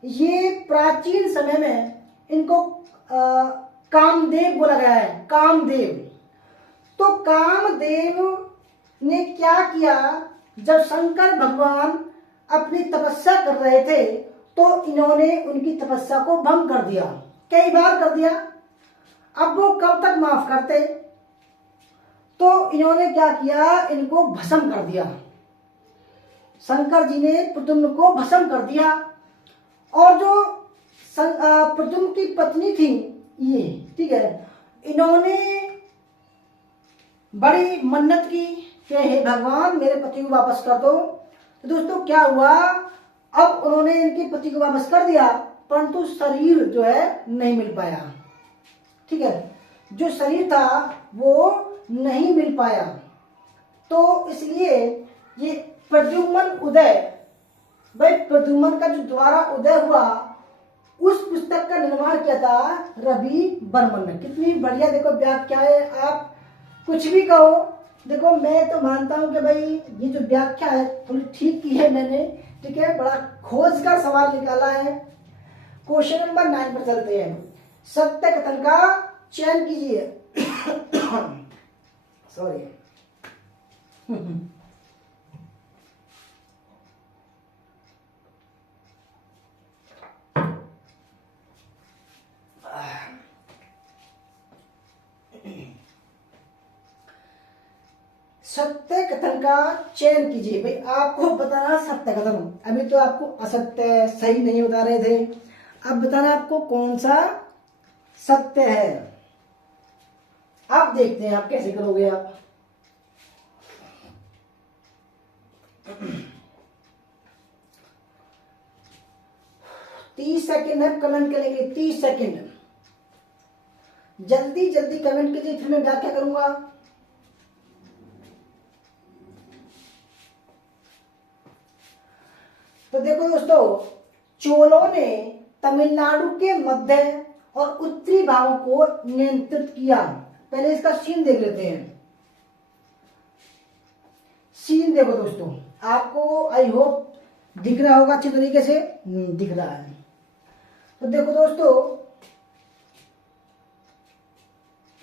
ये प्राचीन समय में इनको कामदेव बोला गया है, कामदेव। तो कामदेव ने क्या किया, जब शंकर भगवान अपनी तपस्या कर रहे थे तो इन्होंने उनकी तपस्या को भंग कर दिया, कई बार कर दिया। अब वो कब तक माफ करते, तो इन्होंने क्या किया, इनको भस्म कर दिया। शंकर जी ने प्रद्युम्न को भस्म कर दिया। और जो प्रद्युम्न की पत्नी थी ये, ठीक है, इन्होंने बड़ी मन्नत की कि हे भगवान मेरे पति को वापस कर दो। तो दोस्तों क्या हुआ, अब उन्होंने इनके पति को वापस कर दिया, परंतु शरीर जो है नहीं मिल पाया। ठीक है, जो शरीर था वो नहीं मिल पाया। तो इसलिए ये प्रद्युम्न उदय, भाई प्रद्युम्न का जो द्वारा उदय हुआ, उस पुस्तक का निर्माण किया था रवि बर्मन ने। कितनी बढ़िया देखो व्याख्या है। आप कुछ भी कहो, देखो मैं तो मानता हूं कि भाई ये जो व्याख्या है थोड़ी ठीक की है मैंने, ठीक है, बड़ा खोज का सवाल निकाला है। क्वेश्चन नंबर 9 पर चलते हैं। सत्य कथन का चयन कीजिए। सॉरी सत्य कथन का चयन कीजिए। भाई आपको बताना सत्य कथन, अभी तो आपको असत्य सही नहीं बता रहे थे, अब बताना आपको कौन सा सत्य है। आप देखते हैं आप कैसे करोगे। आप 30 सेकेंड है, कमेंट करेंगे 30 सेकेंड। जल्दी जल्दी कमेंट कीजिए, फिर मैं व्याख्या करूंगा। तो देखो दोस्तों, चोलों ने तमिलनाडु के मध्य और उत्तरी भागों को नियंत्रित किया। पहले इसका सीन देख लेते हैं। सीन देखो दोस्तों, आपको आई होप दिख रहा होगा अच्छे तरीके से। दिख रहा है। तो देखो दोस्तों,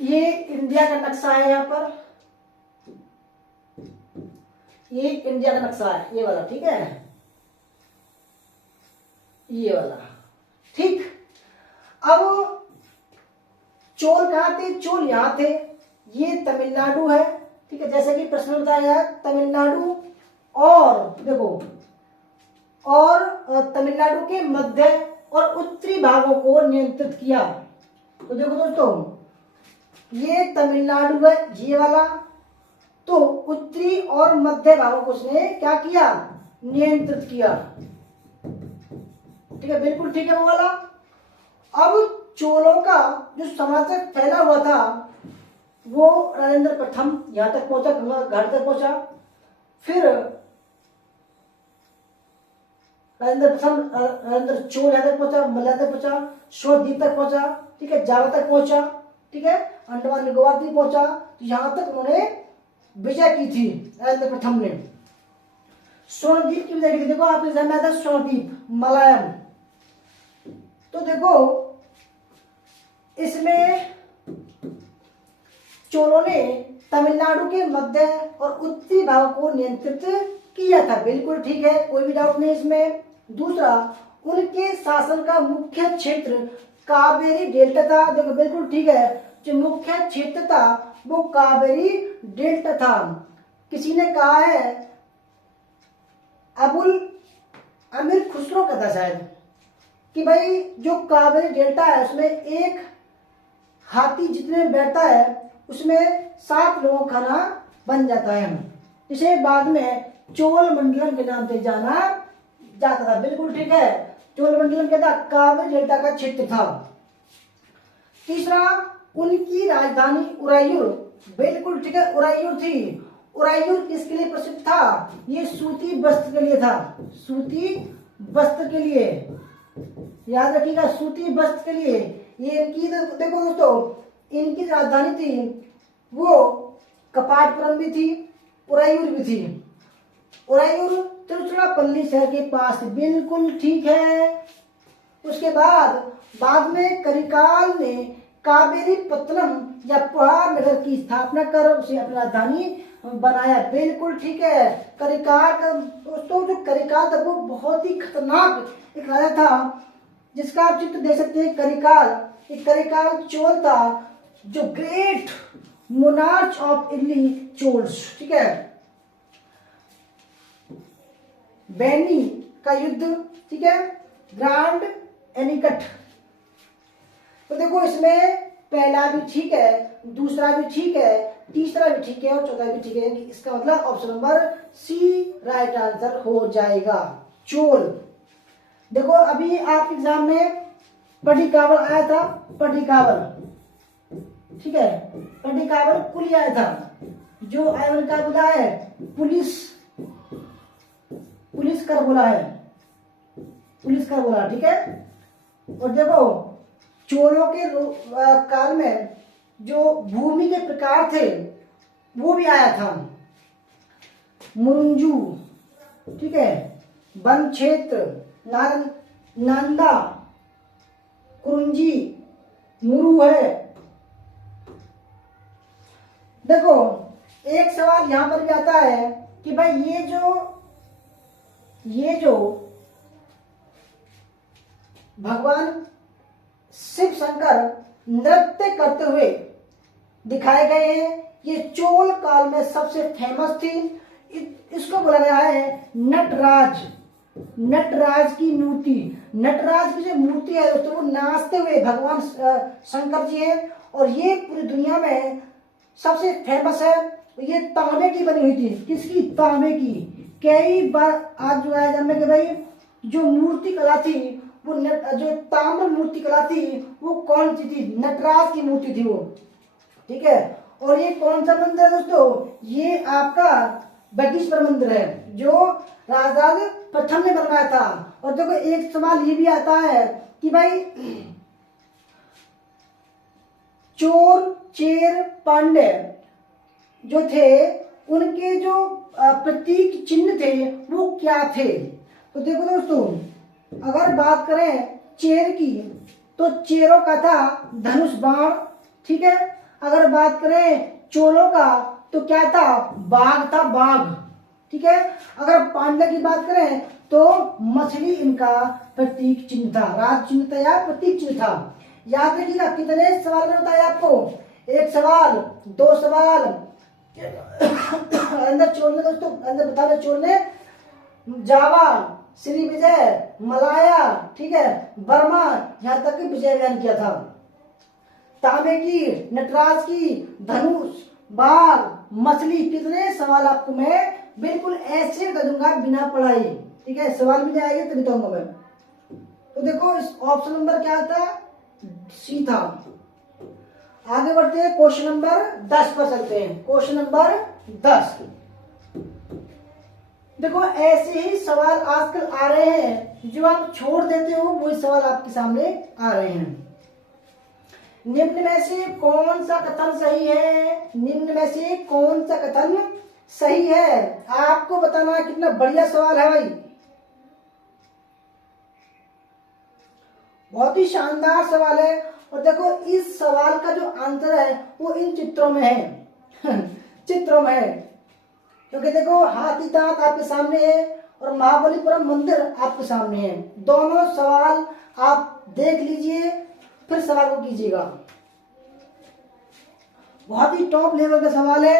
ये इंडिया का नक्शा है। यहाँ पर ये इंडिया का नक्शा है, ये वाला, ठीक है, ये वाला, ठीक। अब चोल कहाँ थे, चोल यहां थे, ये तमिलनाडु है, ठीक है, जैसे कि प्रश्न बताया है तमिलनाडु और देखो, और तमिलनाडु के मध्य और उत्तरी भागों को नियंत्रित किया। तो देखो दोस्तों, ये तमिलनाडु है ये वाला, तो उत्तरी और मध्य भागों को उसने क्या किया, नियंत्रित किया। ठीक है, बिल्कुल ठीक है वो वाला। अब चोलों का जो साम्राज्य फैला हुआ था वो राजेंद्र प्रथम यहां तक पहुंचा, गंगा घाट तक पहुंचा। फिर राजेंद्र चोल यहां तक पहुंचा, मलया तक पहुंचा, स्वद्वीप तक पहुंचा, ठीक है, जावा तक पहुंचा, ठीक है, अंडमान निकोबार तक पहुंचा। तो यहां तक उन्होंने विजय की थी राजेंद्र प्रथम ने। स्वर्णद्वीप की विजय की थी। देखो आपके एग्जाम में आता है स्वर्णद्वीप, मलयालम। तो देखो इसमें चोलों ने तमिलनाडु के मध्य और उत्तरी भागों को नियंत्रित किया था। बिल्कुल ठीक है, कोई भी डाउट नहीं इसमें। दूसरा, उनके शासन का मुख्य क्षेत्र कावेरी डेल्टा था। देखो बिल्कुल ठीक है, जो मुख्य क्षेत्र था वो कावेरी डेल्टा था। किसी ने कहा है, अबुल अमीर खुसरो का था शायद, कि भाई जो कावेरी डेल्टा है उसमें एक हाथी जितने में बैठता है उसमें 7 लोगों का खाना बन जाता है, जिसे बाद में चोल मंडलम के नाम से जाना जाता था। बिल्कुल ठीक है, चोल मंडलम क्या था, कावेरी डेल्टा का क्षेत्र था। तीसरा, उनकी राजधानी उरायूर। बिल्कुल ठीक है, उरायूर थी। उरायूर किसके लिए प्रसिद्ध था, ये सूती वस्त्र के लिए था, सूती वस्त्र के लिए, याद रखिएगा, सूती वस्त्र के लिए। ये इनकी, देखो दोस्तों, इनकी राजधानी थी वो कपाटपुरम भी थी, उरायूर भी थी। उरायूर तिरुचिरापल्ली शहर के पास। बिल्कुल ठीक है। उसके बाद में करिकाल ने कावेरी पत्तनम या पुहार नगर की स्थापना कर उसे अपनी राजधानी बनाया। बिल्कुल ठीक है। करिकाल का दोस्तों, जो करिकाल था वो बहुत ही खतरनाक एक राजा था, जिसका आप चित्र देख सकते हैं। करिकाल, एक करिकाल चोल था जो ग्रेट मोनार्च ऑफ इटली चोल्स, ठीक है, बेनी का युद्ध, ठीक है, ग्रांड एनिकट। तो देखो इसमें पहला भी ठीक है, दूसरा भी ठीक है, तीसरा भी ठीक है और चौथा भी ठीक है। इसका मतलब option number C right answer हो जाएगा, चोल। देखो अभी आपके एग्जाम में पटिकावर आया था, पटिकावर, ठीक है, पटिकावर कुली आया था, जो आयरन का बोला है पुलिस, पुलिस कर बोला है, पुलिस कर बोला, ठीक है। और देखो चोलों के काल में जो भूमि के प्रकार थे वो भी आया था, मुरुंजू, ठीक है, वन क्षेत्र, नांदा, कुरुंजी, मुरु है। देखो एक सवाल यहां पर भी आता है कि भाई ये जो भगवान शिव शंकर नृत्य करते हुए दिखाए गए हैं, ये चोल काल में सबसे फेमस थी। इसको बोला गया है नटराज, नटराज की मूर्ति। नटराज की जो मूर्ति है दोस्तों वो नाचते हुए भगवान शंकर जी हैं और ये पूरी दुनिया में सबसे फेमस है। ये तांबे की बनी हुई थी, किसकी? तांबे की। कई बार आज जो है जानने के भाई जो मूर्ति कला थी वो जो ताम्र मूर्ति कला थी वो कौन सी थी? नटराज की मूर्ति थी वो, ठीक है। और ये कौन सा मंदिर है दोस्तों? ये आपका बगीश्वर मंदिर है जो राजराज प्रथम ने बनवाया था। और देखो एक सवाल ये भी आता है कि भाई चोर चेर पांडे जो थे उनके जो प्रतीक चिन्ह थे वो क्या थे? तो देखो दोस्तों अगर बात करें चेर की तो चेरों का था धनुष बाण, ठीक है। अगर बात करें चोलों का तो क्या था? बाघ था, बाघ, ठीक है। अगर पांडे की बात करें तो मछली इनका प्रतीक चिन्ह था, राज चिन्ह था या प्रतीक चिन्ह था। याद रखिएगा कितने सवाल में बताया आपको? एक सवाल, दो सवाल अंदर चोर ने दोस्तों, अंदर बता रहे चोर ने जावा, श्री विजय, मलाया, ठीक है, बर्मा, यहां तक कि विजय बयान किया था। तांबे की, नटराज की, धनुष, बाघ, मछली, कितने सवाल आपको मैं बिल्कुल ऐसे कर दूंगा बिना पढ़ाई, ठीक है। सवाल भी नहीं आएंगे तभी तो मैं। तो देखो इस ऑप्शन नंबर क्या था? सी था। आगे बढ़ते हैं क्वेश्चन नंबर 10 पर चलते हैं। क्वेश्चन नंबर 10 देखो ऐसे ही सवाल आजकल आ रहे हैं जो आप छोड़ देते हो, वही सवाल आपके सामने आ रहे हैं। निम्न में से कौन सा कथन सही है? निम्न में से कौन सा कथन सही है? आपको बताना है। कितना बढ़िया सवाल है भाई, बहुत ही शानदार सवाल है। और देखो इस सवाल का जो आंसर है वो इन चित्रों में है चित्रों में है, क्योंकि देखो हाथी दांत आपके सामने है और महाबलीपुरम मंदिर आपके सामने है। दोनों सवाल आप देख लीजिए फिर सवाल को कीजिएगा। बहुत ही टॉप लेवल का सवाल है,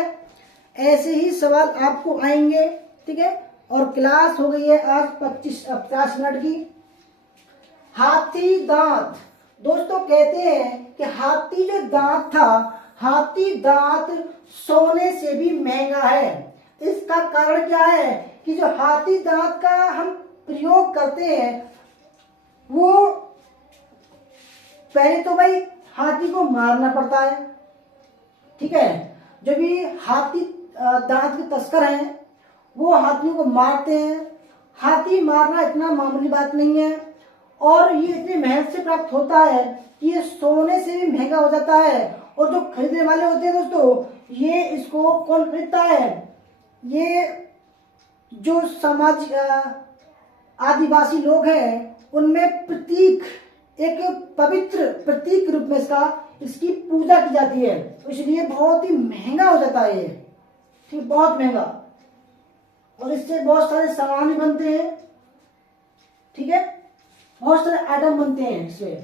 ऐसे ही सवाल आपको आएंगे, ठीक है। और क्लास हो गई है आज 50 मिनट की। हाथी दांत, दोस्तों कहते हैं कि हाथी जो दांत था, हाथी दांत सोने से भी महंगा है। इसका कारण क्या है कि जो हाथी दांत का हम प्रयोग करते हैं वो पहले तो भाई हाथी को मारना पड़ता है, ठीक है। जो भी हाथी दांत के तस्कर हैं वो हाथियों को मारते हैं। हाथी मारना इतना मामूली बात नहीं है और ये इतनी मेहनत से प्राप्त होता है कि ये सोने से भी महंगा हो जाता है। और जो खरीदने वाले होते हैं दोस्तों, ये इसको कौन खरीदता है? ये जो समाज आदिवासी लोग हैं उनमें प्रतीक, एक पवित्र प्रतीक रूप में इसकी पूजा की जाती है, तो इसलिए बहुत ही महंगा हो जाता है ये, ठीक, बहुत महंगा। और इससे बहुत सारे सामान भी बनते हैं, ठीक है, बहुत सारे आइटम बनते हैं इससे।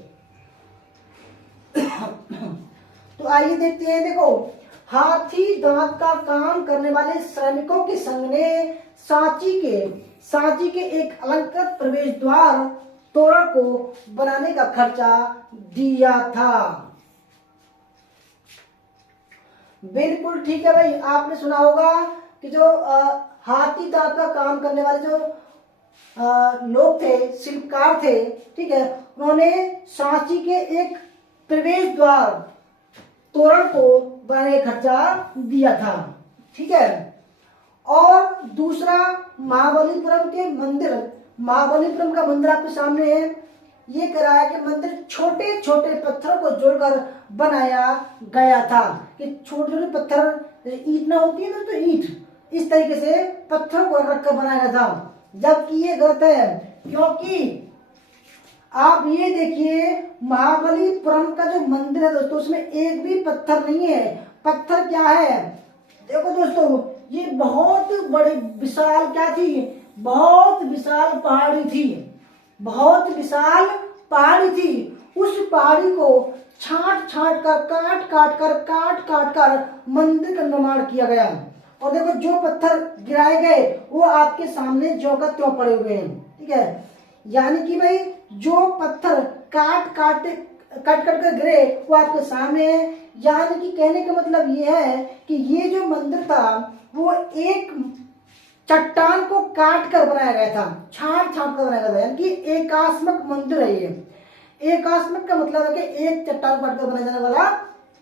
तो आइए देखते हैं। देखो हाथी दांत का काम करने वाले श्रमिकों के संघ ने सांची के एक अलंकृत प्रवेश द्वार तोरण को बनाने का खर्चा दिया था। बिल्कुल ठीक है भाई, आपने सुना होगा कि जो हाथी दांत का काम करने वाले जो लोग थे, शिल्पकार थे, ठीक है, उन्होंने सांची के एक प्रवेश द्वार तोरण को बनाने का खर्चा दिया था। ठीक है, और दूसरा महाबलीपुरम का मंदिर आपके सामने है। ये कह रहा है कि मंदिर छोटे छोटे पत्थरों को जोड़कर बनाया गया था। कि छोटे छोटे पत्थर, ईंट ना होती है ना, तो ईंट इस तरीके से पत्थरों को रख कर बनाया गया था। जबकि ये गलत है, क्योंकि आप ये देखिए महाबलीपुरम का जो मंदिर है दोस्तों, उसमें एक भी पत्थर नहीं है। पत्थर क्या है, देखो दोस्तों, ये बहुत बड़ी विशाल क्या थी, बहुत विशाल पहाड़ी थी, बहुत विशाल पहाड़ी थी। उस पहाड़ी को छांट छांट कर, काट काट कर मंदिर का निर्माण किया गया। और देखो जो पत्थर गिराए गए वो आपके सामने ज्यों का त्यों पड़े हुए हैं। ठीक है, यानी कि भाई जो पत्थर काट कर गिरे वो आपके सामने है। यानी कि कहने का मतलब ये है कि ये जो मंदिर था वो एक चट्टान को काट कर बनाया गया था, छांट छांट कर बनाया गया था। यानी कि एकात्मक मंदिर है ये। एकात्मक का मतलब है कि एक चट्टान काट कर बनाया जाने वाला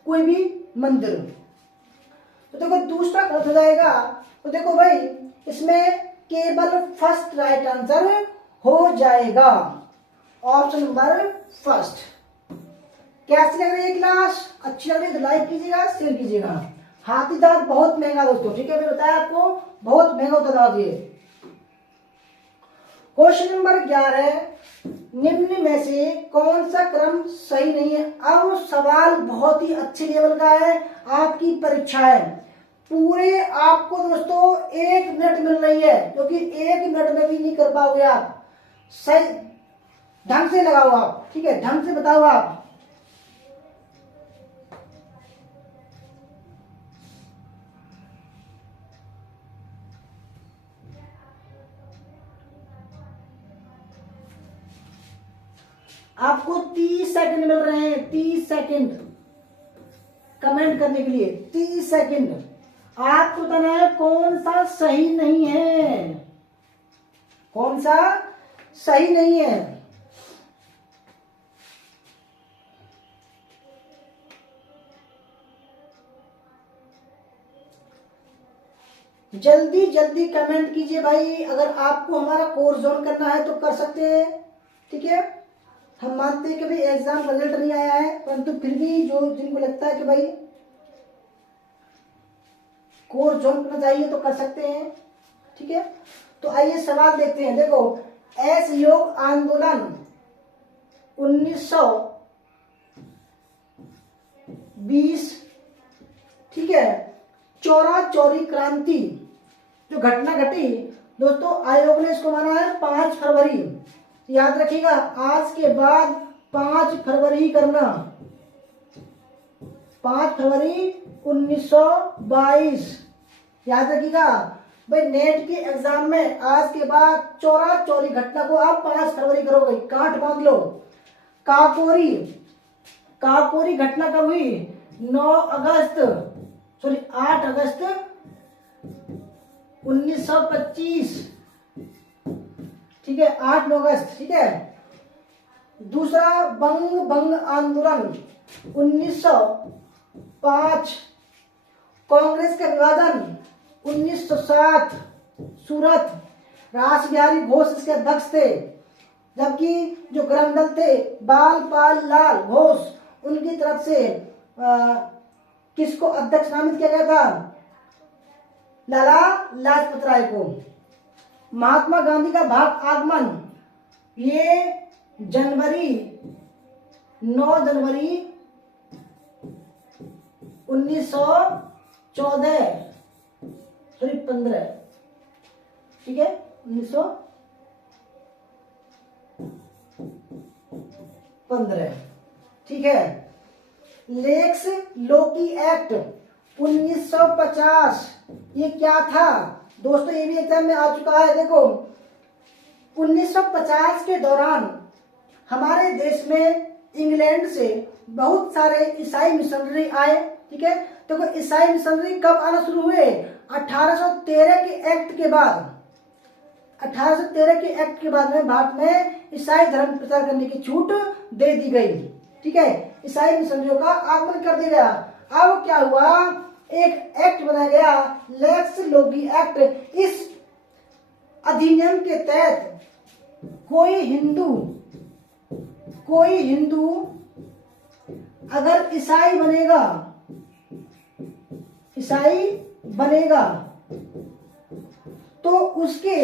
कोई भी मंदिर। तो देखो दूसरा गलत हो जाएगा। तो देखो भाई इसमें केवल फर्स्ट राइट आंसर हो जाएगा, ऑप्शन नंबर फर्स्ट। कैसी लग रही है क्लास, अच्छी लग रही है तो लाइक कीजिएगा, शेयर कीजिएगा। हाथी दांत बहुत महंगा दोस्तों, ठीक है, मैंने बताया आपको बहुत महंगा होता था ये। क्वेश्चन नंबर 11, निम्न में से कौन सा क्रम सही नहीं है। अब सवाल बहुत ही अच्छे लेवल का है, आपकी परीक्षा है। पूरे आपको दोस्तों 1 मिनट मिल रही है, क्योंकि 1 मिनट में भी नहीं कर पाओगे आप। सही ढंग से लगाओ आप, ठीक है, ढंग से बताओ आप। आपको 30 सेकंड मिल रहे हैं, 30 सेकंड कमेंट करने के लिए, 30 सेकंड। आपको बताना है कौन सा सही नहीं है, कौन सा सही नहीं है। जल्दी जल्दी कमेंट कीजिए भाई। अगर आपको हमारा कोर्स ज्वाइन करना है तो कर सकते हैं, ठीक है। हम मानते हैं कि भाई एग्जाम का रिजल्ट नहीं आया है, परंतु फिर भी जो जिनको लगता है कि भाई कोर्स ज्वाइन करना चाहिए तो कर सकते हैं, ठीक है। तो आइए सवाल देखते हैं। देखो, असहयोग आंदोलन 1920, ठीक है, चौरा चौरी क्रांति जो घटना घटी दोस्तों, आयोग ने इसको माना है 5 फरवरी। याद रखिएगा, आज के बाद 5 फरवरी ही करना, 5 फरवरी 1922। याद रखिएगा भाई, नेट के एग्जाम में आज के बाद चौरा चौरी घटना को आप 5 फरवरी करोगे, काट बांध लो। काकोरी घटना कब हुई, 8 अगस्त 1925, ठीक है, 8-9 अगस्त, ठीक है। दूसरा बंग आंदोलन 1905, कांग्रेस का विभाजन 1907, सूरत, रासबिहारी घोष इसके अध्यक्ष थे, जबकि जो ग्राम दल थे बाल पाल लाल घोष, उनकी तरफ से किसको अध्यक्ष नामित किया गया था, लाला लाजपत राय को। महात्मा गांधी का भाग आगमन, ये 9 जनवरी 1915, ठीक है, 1915, ठीक है। लेक्स लोकी एक्ट 1950 ये क्या था दोस्तों, ये भी एग्जाम में आ चुका है। देखो 1950 के दौरान हमारे देश में इंग्लैंड से बहुत सारे ईसाई मिशनरी आए। ठीक है, तो ईसाई मिशनरी कब आना शुरू हुए? 1813 के एक्ट के बाद। 1813 के एक्ट के बाद में भारत में ईसाई धर्म प्रचार करने की छूट दे दी गई। ठीक है, ईसाई मिशनरियों का आगमन कर दिया गया। अब क्या हुआ, एक एक्ट बनाया गया, लेक्स लोगी एक्ट। इस अधिनियम के तहत कोई हिंदू अगर ईसाई बनेगा तो उसके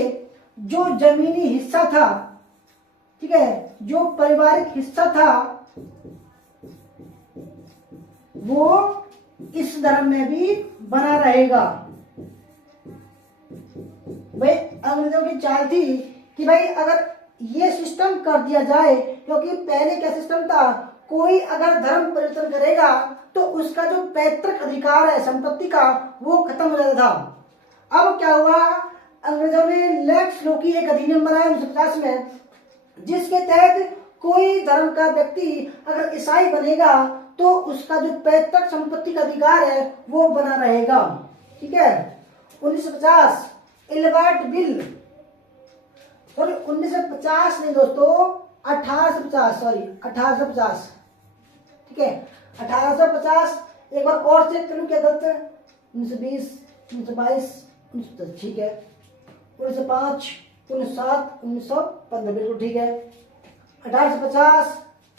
जो जमीनी हिस्सा था, ठीक है, जो पारिवारिक हिस्सा था, वो इस धर्म में भी बना रहेगा। भाई अंग्रेजों की चाल थी कि भाई अगर ये सिस्टम कर दिया जाए, क्योंकि पहले क्या सिस्टम था, कोई अगर धर्म परिवर्तन करेगा तो उसका जो पैतृक अधिकार है संपत्ति का वो खत्म हो जाता था। अब क्या हुआ, अंग्रेजों ने लेक्स लोकी एक अधिनियम बनाया 1950 में, जिसके तहत कोई धर्म का व्यक्ति अगर ईसाई बनेगा तो उसका जो पैतृक संपत्ति का अधिकार है वो बना रहेगा। ठीक है, 1950 एल्बर्ट बिल, सॉरी 1950 नहीं दोस्तों, 1850। ठीक है, 1850। एक बार और चेक करूं क्या गलत है, 1920, 1922, 1910। ठीक है, 1905, 1907, 1915 बिल्कुल ठीक है। 1850,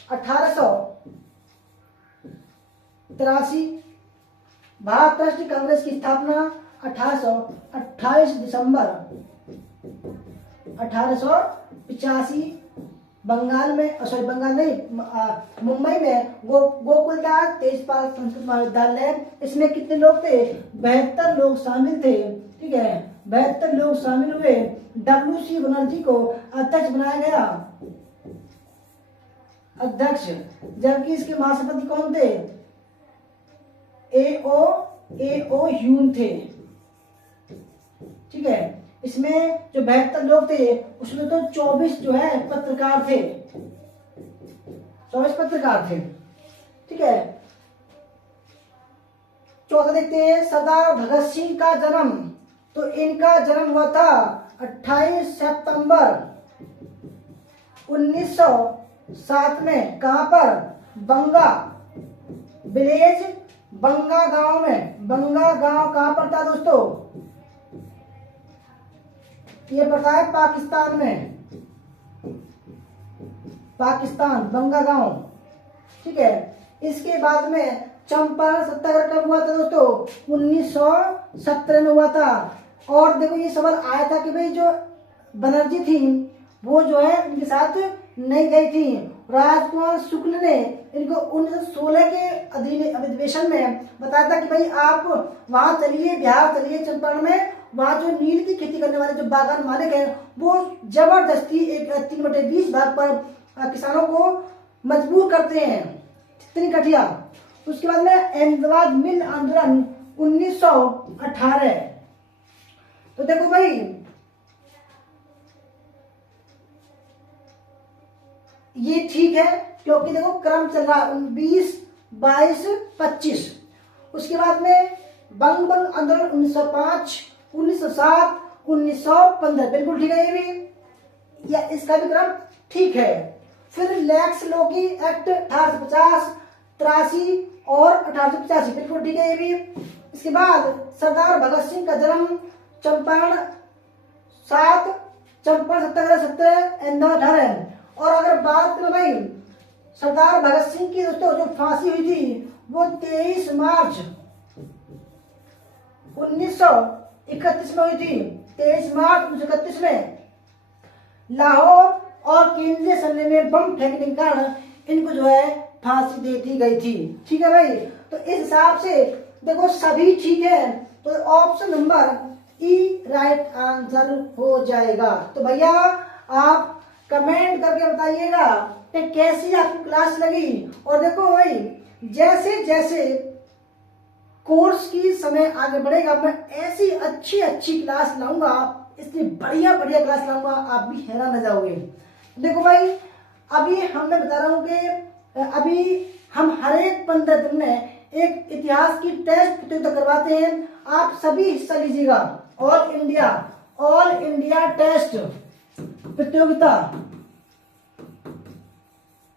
1883 भारत राष्ट्रीय कांग्रेस की स्थापना 28 दिसंबर 1885 बंगाल में, सॉरी बंगाल नहीं, मुंबई में गोकुलदास तेजपाल संस्कृत महाविद्यालय। इसमें कितने लोग थे? 72 लोग शामिल थे। ठीक है, 72 लोग शामिल हुए। WC बनर्जी को अध्यक्ष बनाया गया, अध्यक्ष, जबकि इसके महासभापति कौन थे? A.O. ह्यूम थे। ठीक है, इसमें जो 72 लोग थे उसमें तो 24 जो है पत्रकार थे, 24 पत्रकार थे। ठीक है, चौथा देखते हैं, सरदार भगत सिंह का जन्म। तो इनका जन्म हुआ था 28 सितंबर 1907 में। कहां पर? बंगा विलेज, बंगा गांव में। बंगा गांव कहां पड़ता है दोस्तों? ये पड़ता है पाकिस्तान में, पाकिस्तान, बंगा गांव। ठीक है, इसके बाद में चंपारण सत्याग्रह कब हुआ था दोस्तों? 1917 में हुआ था। और देखो ये सवाल आया था कि भाई जो बनर्जी थी वो जो है इनके साथ नहीं गई थी। राजकुमार शुक्ल ने इनको 1916 के अधिवेशन में बताया था कि भाई आप वहां चलिए, बिहार चलिए, चंपारण में, वहां जो नील की खेती करने वाले जो बागान मालिक हैं वो जबरदस्ती एक 3/20 भाग पर किसानों को मजबूर करते हैं, इतनी घटिया। उसके बाद में अहमदाबाद मिल आंदोलन 1918। तो देखो भाई ये ठीक है, क्योंकि देखो क्रम चल रहा 19, 22, 25। उसके बाद में बंग आंदोलन 1905, 1907, 1915 बिल्कुल ठीक है, ये भी, या इसका भी क्रम ठीक है। फिर लेक्स लोगी एक्ट 1850, 83 और 1885 बिल्कुल ठीक है, ये भी। इसके बाद सरदार भगत सिंह का जन्म चंपारण 7, चंपारण सत्याग्रह 17, अहमदाबाद 18। और अगर बात करें भाई सरदार भगत सिंह की दोस्तों जो फांसी हुई थी वो 23 मार्च 1931 में हुई थी। 23 मार्च 1931 में लाहौर और केंद्रीय सैन्य में बम फेंकने के कारण इनको जो है फांसी दे दी गई थी। ठीक है भाई, तो इस हिसाब से देखो सभी ठीक है, तो ऑप्शन नंबर ई राइट आंसर हो जाएगा। तो भैया आप कमेंट करके बताइएगा कि कैसी आपको क्लास लगी। और देखो भाई जैसे जैसे कोर्स की समय आगे बढ़ेगा, मैं ऐसी अच्छी अच्छी क्लास लाऊंगा, इतनी बढ़िया बढ़िया क्लास लाऊंगा, आप भी हैरान हो जाओगे। देखो भाई, अभी हमने बता रहा हूँ कि अभी हम हर एक 15 दिन में एक इतिहास की टेस्ट प्रतियोगिता करवाते हैं, आप सभी हिस्सा लीजिएगा। ऑल इंडिया टेस्ट प्रतियोगिता,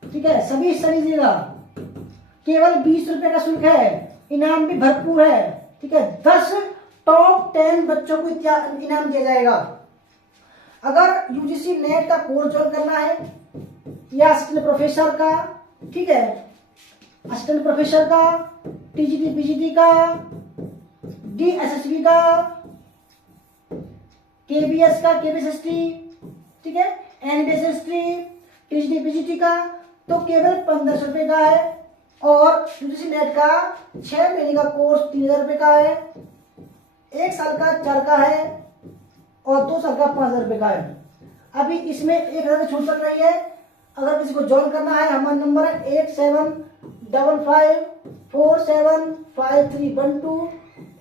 ठीक है, सभी हिस्सा लीजिएगा। केवल 20 रुपए का शुल्क है, इनाम भी भरपूर है, ठीक है। 10 टॉप 10 बच्चों को इनाम दिया जाएगा। अगर यूजीसी नेट का कोर्स ज्वाइन करना है या असिस्टेंट प्रोफेसर का, ठीक है, असिस्टेंट प्रोफेसर का, टीजीटी पीजीटी का, डीएसएसबी का, केबीएस का, केबीएसएसटी, ठीक है, एनबीएसएसटी, टीजीटी पीजीटी का तो केवल 1500 रुपए का है, और यूजीसी नेट का 6 महीने का कोर्स 3000 रुपए का है, 1 साल का 4 का है, और 2 साल का 5000 रुपए का है। अभी इसमें 1000 छूट पड़ रही है। अगर किसी को ज्वाइन करना है, हमारा नंबर है 8755475312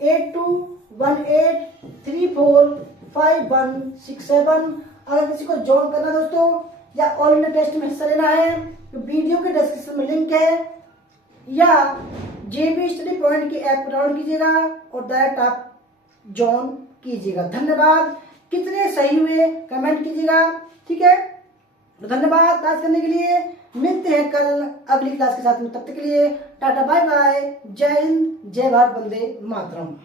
8218345167। अगर किसी को ज्वाइन करना दोस्तों या ऑल इंडिया टेस्ट में हिस्सा लेना है तो वीडियो के डिस्क्रिप्शन में लिंक है, या जेबी स्टडी पॉइंट की ऐप डाउनलोड कीजिएगा और डायरेक्ट आप ज्वाइन कीजिएगा। धन्यवाद, कितने सही हुए कमेंट कीजिएगा, ठीक है। तो धन्यवाद क्लास करने के लिए, मिलते हैं कल अगली क्लास के साथ में, तब तक के लिए टाटा बाय बाय, जय हिंद, जय भारत, वंदे मातरम।